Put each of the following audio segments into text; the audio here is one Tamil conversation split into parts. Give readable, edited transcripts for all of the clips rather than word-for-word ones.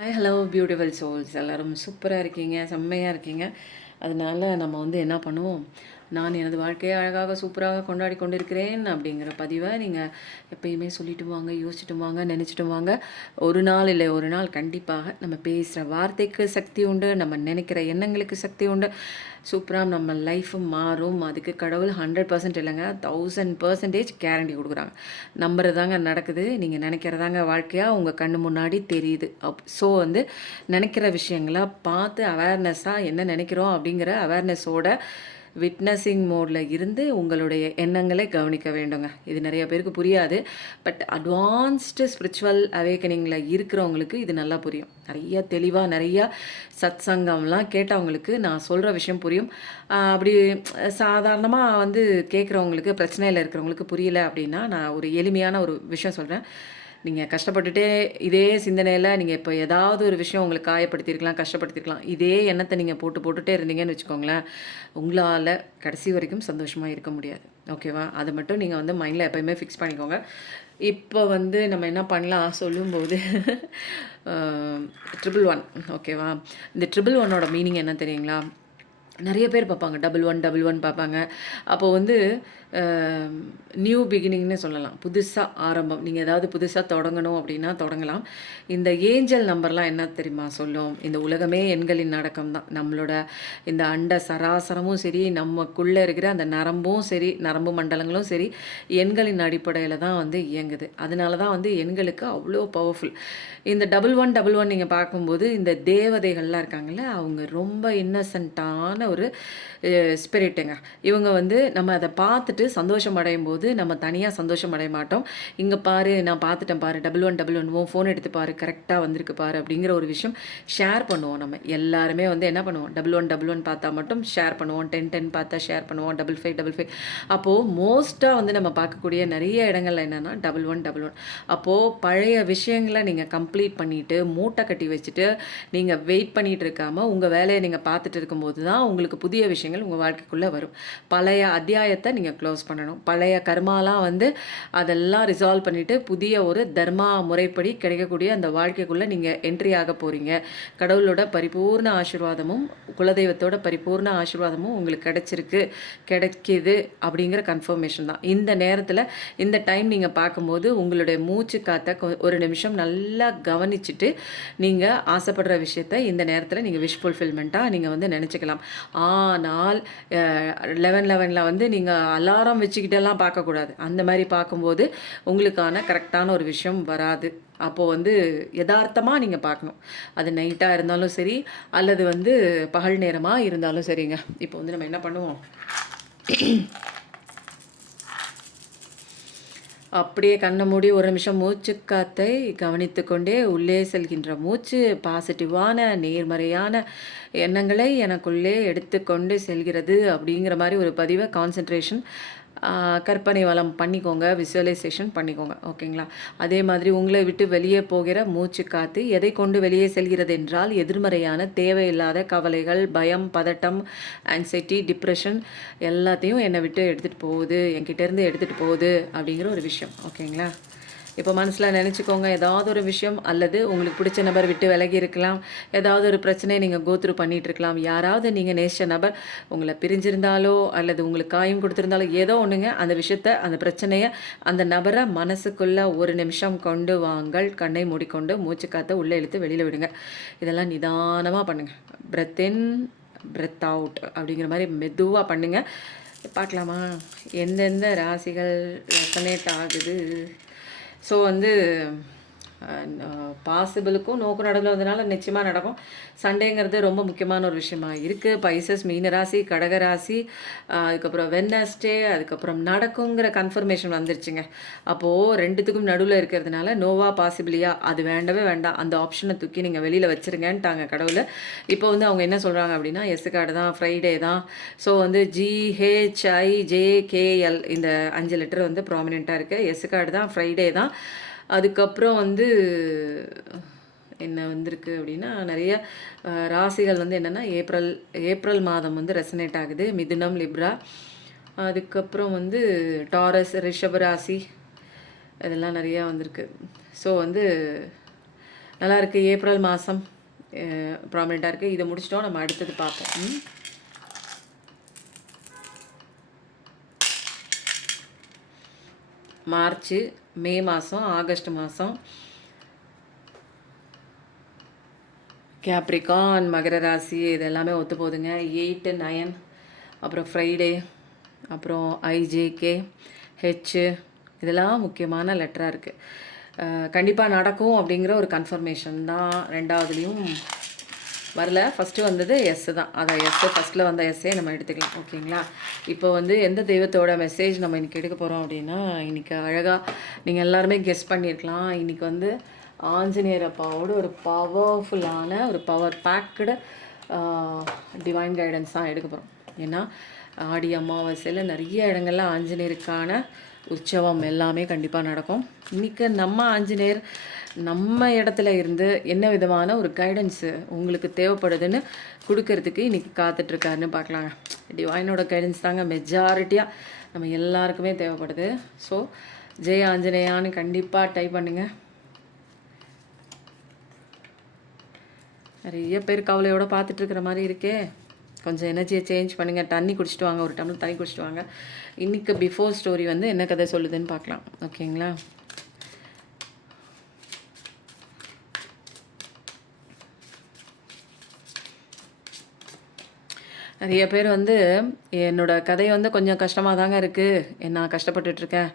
ஹாய் ஹலோ பியூட்டிஃபுல் சோல்ஸ் எல்லோரும் சூப்பராக இருக்கீங்க, செம்மையாக இருக்கீங்க. அதனால நம்ம என்ன பண்ணுவோம், நான் எனது வாழ்க்கையை அழகாக சூப்பராக கொண்டாடி கொண்டிருக்கிறேன் அப்படிங்கிற பதிவை நீங்கள் எப்பயுமே சொல்லிட்டு வாங்க, யோசிச்சுட்டு வாங்க, நினச்சிட்டு வாங்க. ஒரு நாள் இல்லை ஒரு நாள் கண்டிப்பாக நம்ம பேசுகிற வார்த்தைக்கு சக்தி உண்டு, நம்ம நினைக்கிற எண்ணங்களுக்கு சக்தி உண்டு. சூப்பராக நம்ம லைஃபு மாறும். அதுக்கு கடவுள் 100% இல்லைங்க, 1000% கேரண்டி கொடுக்குறாங்க. நம்புறதாங்க நடக்குது. நீங்கள் நினைக்கிறதாங்க வாழ்க்கையாக உங்கள் கண்ணு முன்னாடி தெரியுது. ஸோ நினைக்கிற விஷயங்களை பார்த்து அவேர்னஸாக என்ன நினைக்கிறோம் அப்படிங்கிற அவேர்னஸோட விட்னஸிங் மோடில் இருந்து உங்களுடைய எண்ணங்களை கவனிக்க வேண்டுங்க. இது நிறைய பேருக்கு புரியாது. பட் அட்வான்ஸ்டு ஸ்பிரிச்சுவல் அவேக்கனிங்கில் இருக்கிறவங்களுக்கு இது நல்லா புரியும். நிறைய தெளிவாக நிறையா சத் சங்கம்லாம் கேட்டவங்களுக்கு நான் சொல்கிற விஷயம் புரியும். அப்படி சாதாரணமாக கேட்குறவங்களுக்கு, பிரச்சனையில் இருக்கிறவங்களுக்கு புரியல அப்படின்னா நான் ஒரு எளிமையான ஒரு விஷயம் சொல்கிறேன். நீங்கள் கஷ்டப்பட்டுட்டே இதே சிந்தனையில் நீங்கள் இப்போ ஏதாவது ஒரு விஷயம் உங்களுக்கு காயப்படுத்தியிருக்கலாம், கஷ்டப்படுத்தியிருக்கலாம். இதே எண்ணத்தை நீங்கள் போட்டுட்டே இருந்தீங்கன்னு வச்சுக்கோங்களேன், உங்களால் கடைசி வரைக்கும் சந்தோஷமாக இருக்க முடியாது. ஓகேவா? அதை மட்டும் நீங்கள் மைண்டில் எப்போயுமே ஃபிக்ஸ் பண்ணிக்கோங்க. இப்போ நம்ம என்ன பண்ணலாம் சொல்லும்போது 111 ஓகேவா? இந்த 111ஓட மீனிங் என்ன தெரியுங்களா? நிறைய பேர் பார்ப்பாங்க 1111 பார்ப்பாங்க. அப்போது நியூ பிகினிங்னு சொல்லலாம். புதுசாக ஆரம்பம். நீங்கள் ஏதாவது புதுசாக தொடங்கணும் அப்படின்னா தொடங்கலாம். இந்த ஏஞ்சல் நம்பர்லாம் என்ன தெரியுமா சொல்லும்? இந்த உலகமே எண்களின் அடக்கம் தான். நம்மளோட இந்த அண்ட சராசரமும் சரி, நமக்குள்ளே இருக்கிற அந்த நரம்பும் சரி, நரம்பு மண்டலங்களும் சரி, எண்களின் அடிப்படையில் தான் இயங்குது. அதனால தான் எண்களுக்கு அவ்வளோ பவர்ஃபுல். இந்த 1111 நீங்கள் பார்க்கும்போது இந்த தேவதைகள்லாம் இருக்காங்கல்ல, அவங்க ரொம்ப இன்னசென்ட்டான ஒரு ஸ்பிரிட்டுங்க. இவங்க நம்ம அதை பார்த்துட்டு சந்தோஷம் அடையும் போது நம்ம தனியாக சந்தோஷம் அடைய மாட்டோம். இங்கே பாரு, நான் பார்த்துட்டேன் பாரு, 1111 ஃபோன் எடுத்து பாரு, கரெக்டாக வந்திருக்கு பாரு அப்படிங்கிற ஒரு விஷயம் ஷேர் பண்ணுவோம். நம்ம எல்லாருமே என்ன பண்ணுவோம், 1111 பார்த்தா மட்டும் ஷேர் பண்ணுவோம், 1010 பார்த்தா ஷேர் பண்ணுவோம், 5555. அப்போது மோஸ்ட்டாக நம்ம பார்க்கக்கூடிய நிறைய இடங்கள்ல என்னென்னா 1111. அப்போது பழைய விஷயங்களை நீங்கள் கம்ப்ளீட் பண்ணிவிட்டு மூட்டை கட்டி வச்சுட்டு நீங்கள் வெயிட் பண்ணிகிட்டு இருக்காமல் உங்கள் வேலையை நீங்கள் பார்த்துட்டு இருக்கும்போது தான் உங்களுக்கு புதிய விஷயங்கள் உங்கள் வாழ்க்கைக்குள்ளே வரும். பழைய அத்தியாயத்தை நீங்கள் க்ளோஸ் பண்ணணும். பழைய கர்மாலாம் அதெல்லாம் ரிசால்வ் பண்ணிவிட்டு புதிய ஒரு தர்மா முறைப்படி கிடைக்கக்கூடிய அந்த வாழ்க்கைக்குள்ளே நீங்கள் என்ட்ரி ஆக போகிறீங்க. கடவுளோட பரிபூர்ண ஆசீர்வாதமும் குலதெய்வத்தோட பரிபூர்ண ஆசீர்வாதமும் உங்களுக்கு கிடைக்கிது அப்படிங்கிற கன்ஃபர்மேஷன் தான். இந்த நேரத்தில் இந்த டைம் நீங்கள் பார்க்கும்போது உங்களுடைய மூச்சு காற்றை ஒரு நிமிஷம் நல்லா கவனிச்சுட்டு நீங்கள் ஆசைப்படுற விஷயத்தை இந்த நேரத்தில் நீங்கள் விஷ் ஃபுல்ஃபில்மெண்ட்டாக நீங்கள் நினச்சிக்கலாம். ஆனால் 1111 நீங்கள் அலாரம் வச்சுக்கிட்டெல்லாம் பார்க்கக்கூடாது. அந்த மாதிரி பார்க்கும்போது உங்களுக்கான கரெக்டான ஒரு விஷயம் வராது. அப்போது யதார்த்தமாக நீங்கள் பார்க்கணும். அது நைட்டாக இருந்தாலும் சரி, அல்லது பகல் நேரமாக இருந்தாலும் சரிங்க. இப்போ நம்ம என்ன பண்ணுவோம், அப்படியே கண்ணை மூடி ஒரு நிமிஷம் மூச்சு காத்தை கவனித்து கொண்டே உள்ளே செல்கின்ற மூச்சு பாசிட்டிவான நேர்மறையான எண்ணங்களை எனக்குள்ளே எடுத்துக்கொண்டு செல்கிறது அப்படிங்கிற மாதிரி ஒரு பதிவை கான்சன்ட்ரேஷன் கற்பனை வளம் பண்ணிக்கோங்க, விசுவலைசேஷன் பண்ணிக்கோங்க. ஓகேங்களா? அதே மாதிரி உங்களை விட்டு வெளியே போகிற மூச்சு காற்று எதை கொண்டு வெளியே செல்கிறது என்றால் எதிர்மறையான தேவையில்லாத கவலைகள், பயம், பதட்டம், ஆன்சைட்டி, டிப்ரெஷன் எல்லாத்தையும் என்னை விட்டு எடுத்துகிட்டு போகுது, என்கிட்டேருந்து எடுத்துகிட்டு போகுது அப்படிங்கிற ஒரு விஷயம். ஓகேங்களா? இப்போ மனசில் நினச்சிக்கோங்க, ஏதாவது ஒரு விஷயம் அல்லது உங்களுக்கு பிடிச்ச நபர் விட்டு விலகி இருக்கலாம், ஏதாவது ஒரு பிரச்சனையை நீங்கள் கோத்ரூ பண்ணிகிட்டு இருக்கலாம், யாராவது நீங்கள் நேசித்த நபர் உங்களை பிரிஞ்சிருந்தாலோ அல்லது உங்களுக்கு காயம் கொடுத்துருந்தாலோ ஏதோ ஒன்றுங்க, அந்த விஷயத்த, அந்த பிரச்சனையை, அந்த நபரை மனசுக்குள்ளே ஒரு நிமிஷம் கொண்டு வாங்கள். கண்ணை மூடிக்கொண்டு மூச்சு காற்றை உள்ளே இழுத்து வெளியில் விடுங்க. இதெல்லாம் நிதானமாக பண்ணுங்கள். பிரெத் இன் பிரெத் அவுட் அப்படிங்கிற மாதிரி மெதுவாக பண்ணுங்கள். பார்க்கலாமா எந்தெந்த ராசிகள் ரெசனேட் ஆகுது. ஸோ பாசிபிளுக்கும் நோக்கு நடுவில் வந்தனால நிச்சயமாக நடக்கும். சண்டேங்கிறது ரொம்ப முக்கியமான ஒரு விஷயமா இருக்குது. பைசஸ், மீனராசி, கடகராசி, அதுக்கப்புறம் வெட்னஸ்டே, அதுக்கப்புறம் நடக்குங்கிற கன்ஃபர்மேஷன் வந்துருச்சுங்க. அப்போது ரெண்டுத்துக்கும் நடுவில் இருக்கிறதுனால நோவா பாசிபிளியா, அது வேண்டவே வேண்டாம், அந்த ஆப்ஷனை தூக்கி நீங்கள் வெளியில் வச்சுருங்கன்ட்டாங்க கடவுள். இப்போ அவங்க என்ன சொல்கிறாங்க அப்படின்னா, எஸ் கார்டு தான், ஃப்ரைடே தான். ஸோ GHIJKL இந்த 5 லெட்டர் ப்ராமினெண்ட்டாக இருக்குது. எஸ் கார்டு தான், ஃப்ரைடே தான். அதுக்கப்புறம் என்ன வந்திருக்கு அப்படின்னா, நிறைய ராசிகள் என்னென்னா ஏப்ரல் மாதம் ரெசனேட் ஆகுது. மிதுனம், லிப்ரா, அதுக்கப்புறம் டாரஸ், ரிஷப ராசி, இதெல்லாம் நிறையா வந்திருக்கு. ஸோ நல்லாயிருக்கு. ஏப்ரல் மாதம் ப்ராமினெண்ட்டாக இருக்குது. இதை முடிச்சிட்டோம், நம்ம அடுத்தது பார்ப்போம். மார்ச், மே மாதம், ஆகஸ்ட் மாதம் கேப்ரிகான், மகர ராசி இது எல்லாமே ஒத்து போகுதுங்க. 8, 9, அப்புறம் ஃப்ரைடே, அப்புறம் ஐஜேகே, ஹெச், இதெல்லாம் முக்கியமான லெட்டராக இருக்குது. கண்டிப்பாக நடக்கும் அப்படிங்கிற ஒரு கன்ஃபர்மேஷன் தான். ரெண்டாவதுலேயும் வரல. ஃபஸ்ட்டு வந்தது எஸ் தான். அதை ஃபஸ்ட்டில் வந்த எஸ்ஸே நம்ம எடுத்துக்கலாம். ஓகேங்களா? இப்போ எந்த தெய்வத்தோட மெசேஜ் நம்ம இன்றைக்கி எடுக்க போகிறோம் அப்படின்னா, இன்றைக்கி அழகாக நீங்கள் எல்லாருமே கெஸ் பண்ணியிருக்கலாம். இன்றைக்கி ஆஞ்சநேயர் அப்பாவோட ஒரு பவர்ஃபுல்லான ஒரு பவர் பேக்கடு டிவைன் கைடன்ஸ் தான் எடுக்க போகிறோம். ஏன்னா ஆடி அமாவாசையில் நிறைய இடங்கள்ல ஆஞ்சநேயருக்கான உற்சவம் எல்லாமே கண்டிப்பாக நடக்கும். இன்றைக்கி நம்ம ஆஞ்சநேயர் நம்ம இடத்துல இருந்து என்ன விதமான ஒரு கைடன்ஸு உங்களுக்கு தேவைப்படுதுன்னு கொடுக்கறதுக்கு இன்றைக்கி காத்துட்ருக்காருன்னு பார்க்கலாங்க. டிவைனோட கைடன்ஸ் தாங்க மெஜாரிட்டியாக நம்ம எல்லாருக்குமே தேவைப்படுது. ஸோ ஜெய ஆஞ்சநேயான்னு கண்டிப்பாக டைப் பண்ணுங்கள். நிறைய பேர் கவலையோடு பார்த்துட்ருக்குற மாதிரி இருக்கே. கொஞ்சம் எனர்ஜியை சேஞ்ச் பண்ணுங்கள். தண்ணி குடிச்சிட்டு வாங்க, ஒரு டம்ளர் தண்ணி குடிச்சிட்டு வாங்க. இன்றைக்கி பிஃபோர் ஸ்டோரி என்ன கதை சொல்லுதுன்னு பார்க்கலாம். ஓகேங்களா? நிறைய பேர் என்னோடய கதை கொஞ்சம் கஷ்டமாக தாங்க இருக்குது, நான் கஷ்டப்பட்டுட்ருக்கேன்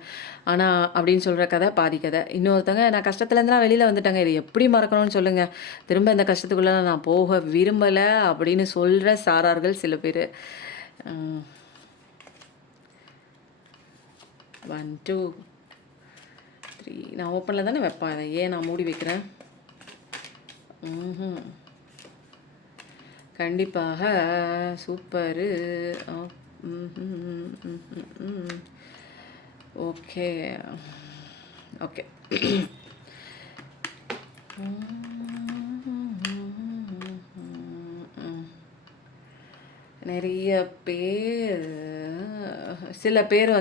ஆனால் அப்படின்னு சொல்கிற கதை பாதி கதை. இன்னொருத்தங்க நான் கஷ்டத்துலேருந்துலாம் வெளியில் வந்துட்டாங்க, இது எப்படி மறக்கணும்னு சொல்லுங்கள், திரும்ப இந்த கஷ்டத்துக்குள்ளே நான் போக விரும்பலை அப்படின்னு சொல்கிற சாரார்கள் சில பேர். 1 2 3 நான் ஓப்பனில் தானே வைப்பேன், அதை ஏன் நான் மூடி வைக்கிறேன்? கண்டிப்பாக சூப்பரு. Okay okay. நிறைய பேர், சில பேர்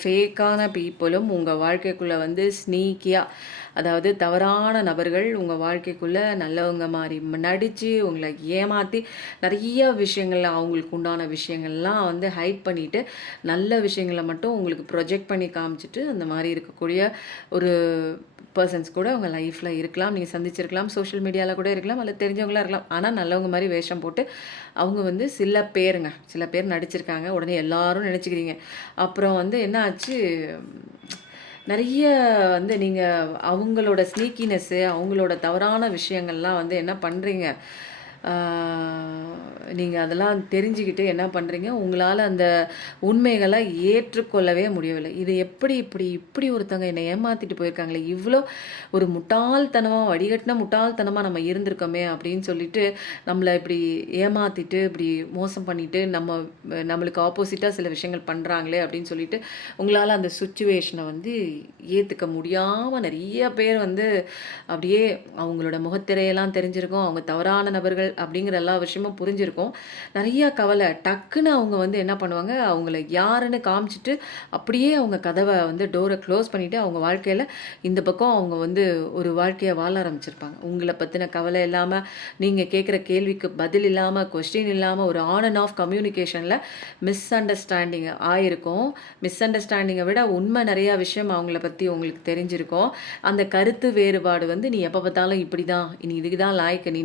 ஃபேக்கான பீப்புளும் உங்கள் வாழ்க்கைக்குள்ளே ஸ்னீக்கியாக, அதாவது தவறான நபர்கள் உங்கள் வாழ்க்கைக்குள்ளே நல்லவங்க மாதிரி நடித்து உங்களை ஏமாற்றி நிறைய விஷயங்களில் அவங்களுக்கு உண்டான விஷயங்கள்லாம் ஹைட் பண்ணிவிட்டு நல்ல விஷயங்களை மட்டும் உங்களுக்கு ப்ரொஜெக்ட் பண்ணி காமிச்சிட்டு அந்த மாதிரி இருக்கக்கூடிய ஒரு பர்சன்ஸ் கூட உங்கள் லைஃப்பில் இருக்கலாம். நீங்கள் சந்திச்சிருக்கலாம், சோஷியல் மீடியாவில் கூட இருக்கலாம், அல்லது தெரிஞ்சவங்களாக இருக்கலாம். ஆனால் நல்லவங்க மாதிரி வேஷம் போட்டு அவங்க சில பேர் நடிச்சிருக்காங்க. உடனே எல்லாரும் நினச்சிக்கிறீங்க. அப்புறம் என்ன ஆச்சு, நிறைய நீங்கள் அவங்களோட ஸ்னீக்கினஸ்ஸு, அவங்களோட தவறான விஷயங்கள்லாம் என்ன பண்ணுறீங்க, நீங்கள் அதெல்லாம் தெரிஞ்சுக்கிட்டு என்ன பண்ணுறீங்க, உங்களால் அந்த உண்மைகளை ஏற்றுக்கொள்ளவே முடியவில்லை. இது இப்படி ஒருத்தங்க என்னை ஏமாற்றிட்டு போயிருக்காங்களே, இவ்வளோ ஒரு முட்டாள்தனமாக, வடிகட்டின முட்டாள்தனமாக நம்ம இருந்திருக்கோமே அப்படின்னு சொல்லிட்டு நம்மளை இப்படி ஏமாற்றிட்டு இப்படி மோசம் பண்ணிவிட்டு நம்மளுக்கு ஆப்போசிட்டாக சில விஷயங்கள் பண்ணுறாங்களே அப்படின்னு சொல்லிட்டு உங்களால் அந்த சுச்சுவேஷனை ஏற்றுக்க முடியாமல் நிறைய பேர் அப்படியே அவங்களோட முகத்திரையெல்லாம் தெரிஞ்சிருக்கும், அவங்க தவறான நபர்கள் அப்படிங்கிற எல்லா விஷயமும் புரிஞ்சிருக்கும். நிறைய கவலை, டக்குன்னு அவங்க என்ன பண்ணுவாங்க, அவங்கள யாருன்னு காமிச்சிட்டு அப்படியே அவங்க கதவை டோரை க்ளோஸ் பண்ணிவிட்டு அவங்க வாழ்க்கையில் இந்த பக்கம் அவங்க ஒரு வாழ்க்கையை வாழ ஆரம்பிச்சிருப்பாங்க. உங்களை பற்றின கவலை இல்லாமல், நீங்கள் கேட்குற கேள்விக்கு பதில் இல்லாமல், கொஸ்டின் இல்லாமல், ஒரு ஆன் அண்ட் ஆஃப் கம்யூனிகேஷனில் மிஸ் அண்டர்ஸ்டாண்டிங் ஆகிருக்கும். மிஸ் அண்டர்ஸ்டாண்டிங்கை விட உண்மை நிறையா விஷயம் அவங்கள பற்றி உங்களுக்கு தெரிஞ்சிருக்கும். அந்த கருத்து வேறுபாடு நீ எப்போ பார்த்தாலும் இப்படி தான், நீ இதுக்கு தான் லாய்க்கு, நீ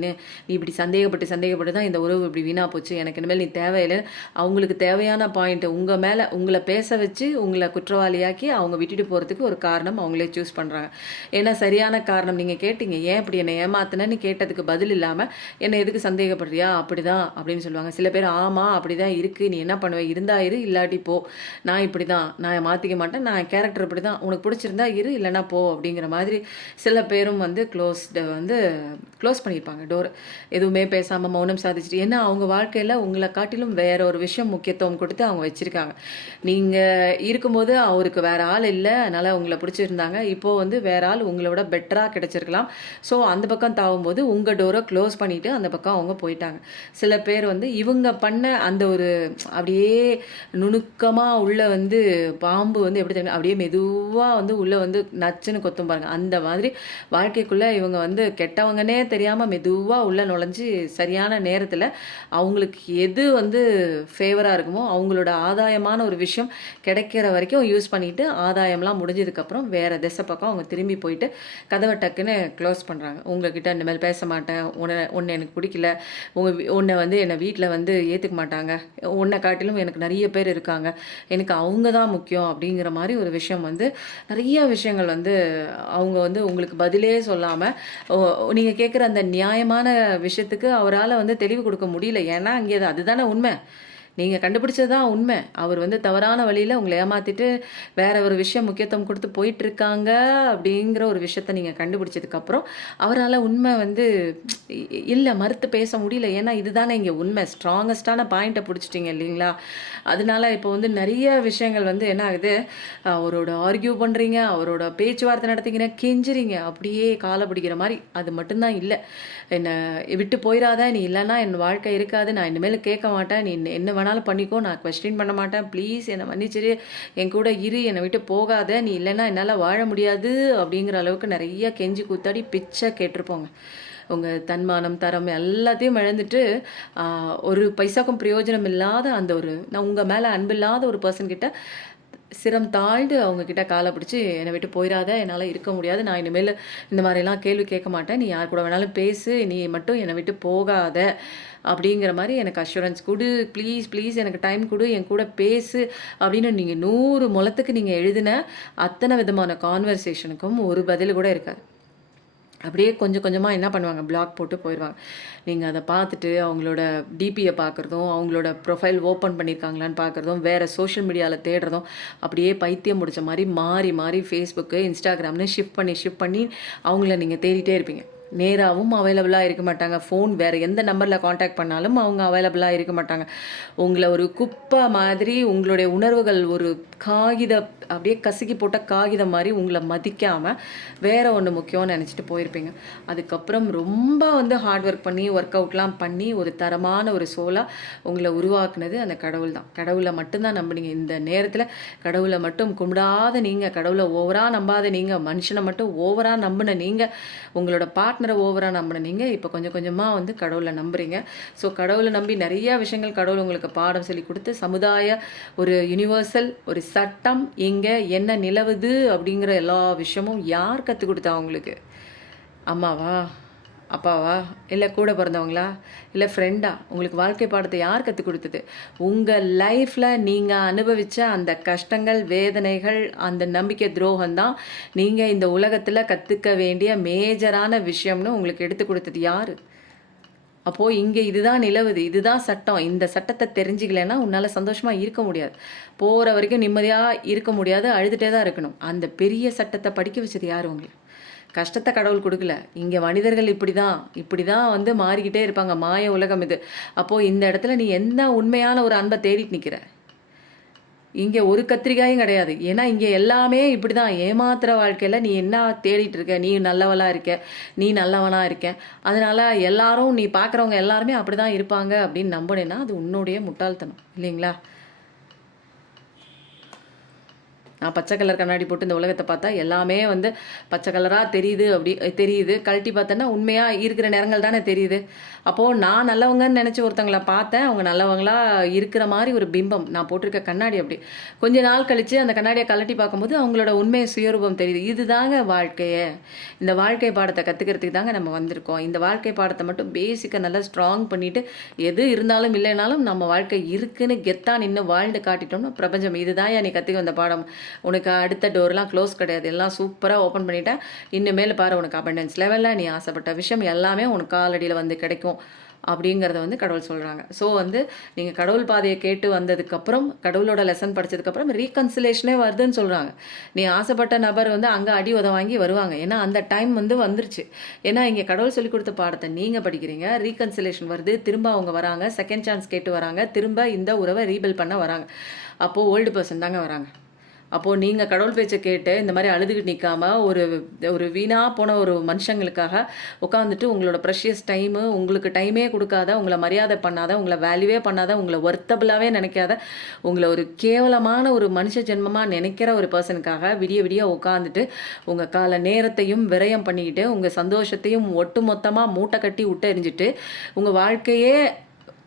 இப்படி சந்தேகப்பட்டு தான் இந்த உறவு இப்படி வீணாக போச்சு, எனக்கு இனிமேல் நீ தேவையில்லை. அவங்களுக்கு தேவையான பாயிண்ட்டு உங்கள் மேலே உங்களை பேச வச்சு உங்களை குற்றவாளியாக்கி அவங்க விட்டுட்டு போகிறதுக்கு ஒரு காரணம் அவங்களே சூஸ் பண்ணுறாங்க. ஏன்னா சரியான காரணம் நீங்கள் கேட்டீங்க, ஏன் இப்படி என்னை ஏமாத்தினேன்னு கேட்டதுக்கு பதில் இல்லாமல் என்னை எதுக்கு சந்தேகப்படுறியா, அப்படி தான் அப்படின்னு சொல்லுவாங்க. சில பேர் ஆமாம் அப்படி தான் இருக்குது, நீ என்ன பண்ணுவேன், இருந்தா இரு இல்லாட்டி போ, நான் இப்படி தான், நான் மாற்றிக்க மாட்டேன், நான் கேரக்டர் இப்படி தான், உனக்கு பிடிச்சிருந்தா இரு இல்லைனா போ அப்படிங்கிற மாதிரி சில பேரும் க்ளோஸ் பண்ணியிருப்பாங்க டோர், எதுவுமே பேசாமல் மௌனம் சாதிச்சுட்டு, ஏன்னா அவங்க வாழ்க்கையில் உங்களை காட்டிலும் வேற ஒரு விஷயம் முக்கியத்துவம் கொடுத்து அவங்க வச்சுருக்காங்க. நீங்கள் இருக்கும்போது அவருக்கு வேற ஆள் இல்லை, அதனால் உங்களை பிடிச்சிருந்தாங்க. இப்போது வந்து வேற ஆள் உங்களை விட பெட்டராக கிடைச்சிருக்கலாம். ஸோ அந்த பக்கம் தாவும்போது உங்கள் டோரை க்ளோஸ் பண்ணிவிட்டு அந்த பக்கம் அவங்க போயிட்டாங்க. சில பேர் வந்து இவங்க பண்ண அந்த ஒரு அப்படியே நுணுக்கமாக உள்ள வந்து பாம்பு வந்து எப்படி தெரியும், அப்படியே மெதுவாக வந்து உள்ளே வந்து நச்சுன்னு கொத்தும் பாருங்க. அந்த மாதிரி வாழ்க்கைக்குள்ளே இவங்க வந்து கெட்டவங்கன்னே தெரியாமல் மெதுவாக உள்ளே நுழைஞ்சு சரியான நேரத்தில் அவங்களுக்கு எது வந்து ஃபேவராக இருக்குமோ அவங்களோட ஆதாயமான ஒரு விஷயம் கிடைக்கிற வரைக்கும் யூஸ் பண்ணிட்டு ஆதாயம்லாம் முடிஞ்சதுக்கப்புறம் வேறு திசை பக்கம் அவங்க திரும்பி போயிட்டு கதவை டக்குன்னு க்ளோஸ் பண்ணுறாங்க. உங்ககிட்ட இனிமேல் பேச மாட்டேன், உன்னை எனக்கு பிடிக்கல, உன்னை வந்து என்னை வீட்டில் வந்து ஏற்றுக்க மாட்டாங்க, உன்னை காட்டிலும் எனக்கு நிறைய பேர் இருக்காங்க, எனக்கு அவங்க தான் முக்கியம் அப்படிங்கிற மாதிரி ஒரு விஷயம் வந்து நிறைய விஷயங்கள் வந்து அவங்க வந்து உங்களுக்கு பதிலே சொல்லாமல் நீங்கள் கேட்குற அந்த நியாயமான விஷயத்துக்கு அவரால் வந்து தெளிவு கொடுக்க முடியல. ஏன்னா அங்கே அதுதானே உண்மை. நீங்கள் கண்டுபிடிச்சது தான் உண்மை. அவர் வந்து தவறான வழியில் உங்களை ஏமாற்றிட்டு வேற ஒரு விஷயம் முக்கியத்துவம் கொடுத்து போயிட்டுருக்காங்க அப்படிங்கிற ஒரு விஷயத்த நீங்கள் கண்டுபிடிச்சதுக்கப்புறம் அவரால் உண்மை வந்து இல்லை மறுத்து பேச முடியல. ஏன்னா இதுதானே இங்கே உண்மை. ஸ்ட்ராங்கஸ்டான பாயிண்ட்டை பிடிச்சிட்டிங்க இல்லைங்களா? அதனால இப்போ வந்து நிறைய விஷயங்கள் வந்து என்ன ஆகுது, அவரோட ஆர்கியூ பண்ணுறீங்க, அவரோட பேச்சுவார்த்தை நடத்திக்கிறீங்க, கெஞ்சுறீங்க, அப்படியே காலை பிடிக்கிற மாதிரி. அது மட்டும்தான் இல்லை. என்னை விட்டு போயிடாத, நீ இல்லைன்னா என் வாழ்க்கை இருக்காது, நான் இனிமேல் கேட்க மாட்டேன், நீ என்ன வேணாலும் பண்ணிக்கோ, நான் கொஸ்டின் பண்ண மாட்டேன், ப்ளீஸ் என்னை மன்னிச்சிரு, என் கூட இரு, என்னை விட்டு போகாத, நீ இல்லைன்னா என்னால் வாழ முடியாது அப்படிங்கிற அளவுக்கு நிறைய கெஞ்சி கூத்தாடி பிச்சை கேட்டிருப்போங்க. உங்கள் தன்மானம் தரம் எல்லாத்தையும் இழந்துட்டு ஒரு பைசாக்கும் பிரயோஜனம் இல்லாத அந்த ஒரு நான் உங்கள் மேலே அன்பில்லாத ஒரு பர்சன்கிட்ட சிரம் தாழ்ந்து அவங்கக்கிட்ட காலை பிடிச்சி என்னை விட்டு போயிடாத, என்னால் இருக்க முடியாது, நான் இனிமேல் இந்த மாதிரிலாம் கேள்வி கேட்க மாட்டேன், நீ யார் கூட வேணாலும் பேசு, நீ மட்டும் என்னை விட்டு போகாத அப்படிங்கிற மாதிரி எனக்கு அஷூரன்ஸ் கொடு, ப்ளீஸ் ப்ளீஸ் எனக்கு டைம் கொடு, என் கூட பேசு அப்படின்னு நீங்கள் 100 முழத்துக்கு நீங்கள் எழுதின அத்தனை விதமான கான்வர்சேஷனுக்கும் ஒரு பதில் கூட இருக்காது. அப்படியே கொஞ்சம் கொஞ்சமாக என்ன பண்ணுவாங்க, பிளாக் போட்டு போயிடுவாங்க. நீங்கள் அதை பார்த்துட்டு அவங்களோட டிபியை பார்க்குறதும், அவங்களோட ப்ரொஃபைல் ஓப்பன் பண்ணியிருக்காங்களான்னு பார்க்குறதும், வேறு சோஷியல் மீடியாவில் தேடுறதும், அப்படியே பைத்தியம் முடிச்ச மாதிரி மாறி மாறி ஃபேஸ்புக்கு இன்ஸ்டாகிராம்னு ஷிஃப்ட் பண்ணி அவங்கள நீங்கள் தேடிட்டே இருப்பீங்க. நேராகவும் அவைலபிளாக இருக்க மாட்டாங்க. ஃபோன் வேறு எந்த நம்பரில் காண்டாக்ட் பண்ணாலும் அவங்க அவைலபிளாக இருக்க மாட்டாங்க. உங்களை ஒரு குப்பை மாதிரி, உங்களுடைய உணர்வுகள் ஒரு காகித அப்படியே கசக்கி போட்ட காகிதம் மாதிரி உங்களை மதிக்காமல் வேறு ஒன்று முக்கியம்னு நினச்சிட்டு போயிருப்பீங்க. அதுக்கப்புறம் ரொம்ப வந்து ஹார்ட் ஒர்க் பண்ணி ஒர்க் அவுட்லாம் பண்ணி ஒரு தரமான ஒரு சோலாக உங்களை உருவாக்குனது அந்த கடவுள் தான். கடவுளை மட்டும்தான் நம்பினீங்க. இந்த நேரத்தில் கடவுளை மட்டும் கும்பிடாத நீங்கள், கடவுளை ஓவராக நம்பாத நீங்கள், மனுஷனை மட்டும் ஓவராக நம்பின நீங்கள், உங்களோட பார்ட்னரை ஓவராக நம்பின நீங்கள் இப்போ கொஞ்சம் கொஞ்சமாக வந்து கடவுளை நம்புறீங்க. ஸோ கடவுளை நம்பி நிறையா விஷயங்கள் கடவுள் உங்களுக்கு பாடம் சொல்லி கொடுத்து சமுதாய ஒரு யுனிவர்சல் ஒரு சட்டம் இங்கே என்ன நிலவுது அப்படிங்கிற எல்லா விஷயமும் யார் கற்றுக் கொடுத்தா உங்களுக்கு? அம்மாவா, அப்பாவா, இல்லை கூட பிறந்தவங்களா, இல்லை ஃப்ரெண்டா? உங்களுக்கு வாழ்க்கை பாடத்தை யார் கற்றுக் கொடுத்தது? உங்கள் லைஃப்பில் நீங்கள் அனுபவித்த அந்த கஷ்டங்கள், வேதனைகள், அந்த நம்பிக்கை துரோகம்தான் நீங்கள் இந்த உலகத்தில் கற்றுக்க வேண்டிய மேஜரான விஷயம்னு உங்களுக்கு எடுத்து கொடுத்தது யார்? அப்போது இங்கே இதுதான் நிலவுது, இதுதான் சட்டம். இந்த சட்டத்தை தெரிஞ்சிக்கலைன்னா உன்னால் சந்தோஷமாக இருக்க முடியாது. போகிற வரைக்கும் நிம்மதியாக இருக்க முடியாது, அழுதுகிட்டே தான் இருக்கணும். அந்த பெரிய சட்டத்தை படிக்க வச்சது யார் உங்களுக்கு? கஷ்டத்தை கடவுள் கொடுக்கல. இங்கே மனிதர்கள் இப்படி தான் வந்து மாறிக்கிட்டே இருப்பாங்க. மாய உலகம் இது. அப்போது இந்த இடத்துல நீ என்ன உண்மையான ஒரு அன்பை தேடிட்டு நிற்கிற? இங்கே ஒரு கத்திரிக்காயும் கிடையாது. ஏன்னா இங்கே எல்லாமே இப்படி தான் ஏமாத்துகிற வாழ்க்கையில் நீ என்ன தேடிட்டு இருக்க? நீ நல்லவளாக இருக்க, நீ நல்லவனாக இருக்க, அதனால் எல்லாரும் நீ பார்க்குறவங்க எல்லாருமே அப்படி தான் இருப்பாங்க அப்படின்னு நம்பினேன்னா அது உன்னுடைய முட்டாள்தனம் இல்லைங்களா? நான் பச்சை கலர் கண்ணாடி போட்டு இந்த உலகத்தை பார்த்தா எல்லாமே வந்து பச்சை கலராக தெரியுது. கழட்டி பார்த்தேன்னா உண்மையாக இருக்கிற நிறங்கள் தானே தெரியுது. அப்போது நான் நல்லவங்கன்னு நினச்சி ஒருத்தவங்களை பார்த்தேன், அவங்க நல்லவங்களாக இருக்கிற மாதிரி ஒரு பிம்பம். நான் போட்டிருக்க கண்ணாடி அப்படி. கொஞ்ச நாள் கழித்து அந்த கண்ணாடியை கழட்டி பார்க்கும்போது அவங்களோட உண்மையை சுயரூபம் தெரியுது. இதுதாங்க வாழ்க்கையே. இந்த வாழ்க்கை பாடத்தை கற்றுக்கிறதுக்கு தாங்க நம்ம வந்திருக்கோம். இந்த வாழ்க்கை பாடத்தை மட்டும் பேசிக்காக நல்லா ஸ்ட்ராங் பண்ணிவிட்டு எது இருந்தாலும் இல்லைனாலும் நம்ம வாழ்க்கை இருக்குன்னு கெத்தாக நின்று வாழ்ந்து காட்டிட்டோம்னா பிரபஞ்சம் இதுதான் நீ கற்றுக்க வந்த பாடம், உனக்கு அடுத்த டோர்லாம் க்ளோஸ் கிடையாது, எல்லாம் சூப்பராக ஓப்பன் பண்ணிட்டேன், இன்னுமேல் பாரு உனக்கு அபண்டன்ஸ் லெவலில் நீ ஆசைப்பட்ட விஷயம் எல்லாமே உனக்கு காலடியில் வந்து கிடைக்கும் அப்படிங்கிறத வந்து கடவுள் சொல்கிறாங்க. ஸோ வந்து நீங்கள் கடவுள் பாதையை கேட்டு வந்ததுக்கப்புறம், கடவுளோட லெசன் படித்ததுக்கப்புறம் ரீகன்சிலேஷனே வருதுன்னு சொல்கிறாங்க. நீ ஆசைப்பட்ட நபர் வந்து அங்கே அடி உத வாங்கி வருவாங்க. ஏன்னா அந்த டைம் வந்து வந்துருச்சு. ஏன்னா இங்கே கடவுள் சொல்லிக் கொடுத்த பாடத்தை நீங்கள் படிக்கிறீங்க, ரீகன்சிலேஷன் வருது, திரும்ப அவங்க வராங்க, செகண்ட் சான்ஸ் கேட்டு வராங்க, திரும்ப இந்த உறவை ரீபில்ட் பண்ண வராங்க. அப்போது ஓல்டு பர்சன் தாங்க வராங்க. அப்போது நீங்கள் கடவுள் பேச்சை கேட்டு இந்த மாதிரி அழுதுகிட்டு நிற்காம ஒரு ஒரு வீணாக போன ஒரு மனுஷங்களுக்காக உட்காந்துட்டு உங்களோட ப்ரெஷியஸ் டைமு, உங்களுக்கு டைமே கொடுக்காத, உங்களை மரியாதை பண்ணாத, உங்களை வேல்யூவே பண்ணாத, உங்களை ஒர்த்தபிளாகவே நினைக்காத, உங்களை ஒரு கேவலமான ஒரு மனுஷ ஜென்மமாக நினைக்கிற ஒரு பர்சனுக்காக விடிய விடிய உட்காந்துட்டு உங்கள் கால நேரத்தையும் விரயம் பண்ணிக்கிட்டு உங்கள் சந்தோஷத்தையும் ஒட்டு மொத்தமாக மூட்டை கட்டி விட்டு எறிஞ்சிட்டு உங்கள் வாழ்க்கையே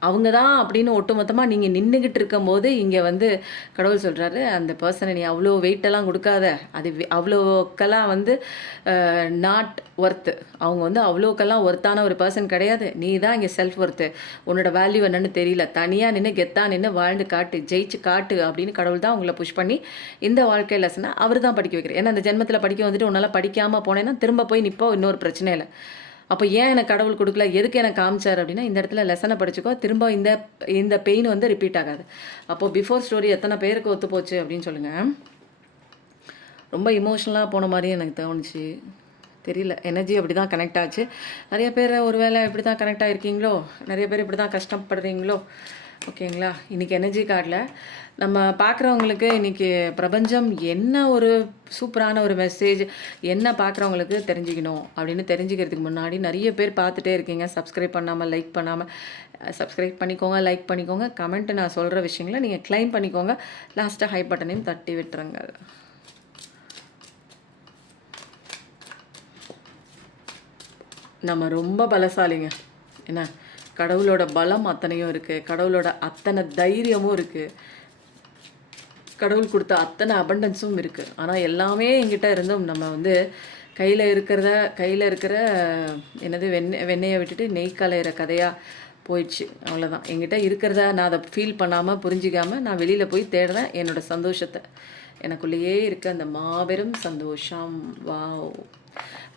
அவங்க தான் அப்படின்னு ஒட்டுமொத்தமாக நீங்கள் நின்றுக்கிட்டு இருக்கும்போது இங்கே வந்து கடவுள் சொல்கிறாரு, அந்த பர்சனை நீ அவ்வளோ வெயிட்டெல்லாம் கொடுக்காத, அது அவ்வளோக்கெல்லாம் வந்து நாட் ஒர்த்து, அவங்க வந்து அவ்வளோக்கெல்லாம் ஒர்த்தான ஒரு பர்சன் கிடையாது, நீ தான் இங்கே செல்ஃப் ஒர்த்து, உன்னோட வேல்யூ என்னன்னு தெரியல, தனியாக நின்று கெத்தாக நின்று வாழ்ந்து காட்டு, ஜெயிச்சு காட்டு அப்படின்னு கடவுள் தான் உங்களை புஷ் பண்ணி இந்த வாழ்க்கை லெசனை அவர் தான் படிக்க வைக்கிறார். ஏன்னா அந்த ஜென்மத்தில் படிக்க வந்துட்டு உன்னால் படிக்காமல் போனேன்னா திரும்ப போய் நிற்போ, இன்னொரு பிரச்சனை இல்லை. அப்போ ஏன் எனக்கு கடவுள் கொடுக்கல, எதுக்கு எனக்கு காமிச்சார் அப்படின்னா, இந்த இடத்துல லெசனை படிச்சுக்கோ, திரும்ப இந்த பெயின் வந்து ரிப்பீட் ஆகாது. அப்போது பிஃபோர் ஸ்டோரி எத்தனை பேருக்கு ஒத்து போச்சு அப்படின்னு சொல்லுங்கள். ரொம்ப இமோஷ்னலாக போன மாதிரி எனக்கு தோணுச்சு, தெரியல, எனர்ஜி அப்படி தான் கனெக்ட் ஆச்சு. நிறைய பேர் ஒரு வேளை இப்படி தான் கனெக்ட் ஆகிருக்கீங்களோ, நிறைய பேர் இப்படி தான் கஷ்டப்படுறீங்களோ. ஓகேங்களா, இன்றைக்கி எனர்ஜி கார்டில் நம்ம பார்க்குறவங்களுக்கு இன்றைக்கி பிரபஞ்சம் என்ன ஒரு சூப்பரான ஒரு மெசேஜ் என்ன பார்க்குறவங்களுக்கு தெரிஞ்சுக்கணும் அப்படின்னு தெரிஞ்சுக்கிறதுக்கு முன்னாடி நிறைய பேர் பார்த்துட்டே இருக்கீங்க, சப்ஸ்கிரைப் பண்ணாமல் லைக் பண்ணாமல். சப்ஸ்கிரைப் பண்ணிக்கோங்க, லைக் பண்ணிக்கோங்க, கமெண்ட்டு நான் சொல்கிற விஷயங்களை நீங்கள் கிளைம் பண்ணிக்கோங்க, லாஸ்ட்டாக ஹை பட்டனையும் தட்டி விட்டுருங்க. நம்ம ரொம்ப பலசாலிங்க, என்ன கடவுளோட பலம் அத்தனையும் இருக்குது, கடவுளோட அத்தனை தைரியமும் இருக்குது, கடவுள் கொடுத்த அத்தனை அபண்டன்ஸும் இருக்குது. ஆனால் எல்லாமே எங்கிட்ட இருந்தும் நம்ம வந்து கையில் இருக்கிற என்னது வெண்ணெயை விட்டுட்டு நெய் கலையிற கதையாக போயிடுச்சு. அவ்வளோதான். என்கிட்ட இருக்கிறத நான் அதை ஃபீல் பண்ணாமல் புரிஞ்சிக்காமல் நான் வெளியில் போய் தேடுறேன் என்னோடய சந்தோஷத்தை. எனக்குள்ளேயே இருக்க அந்த மாபெரும் சந்தோஷம். வாவ்,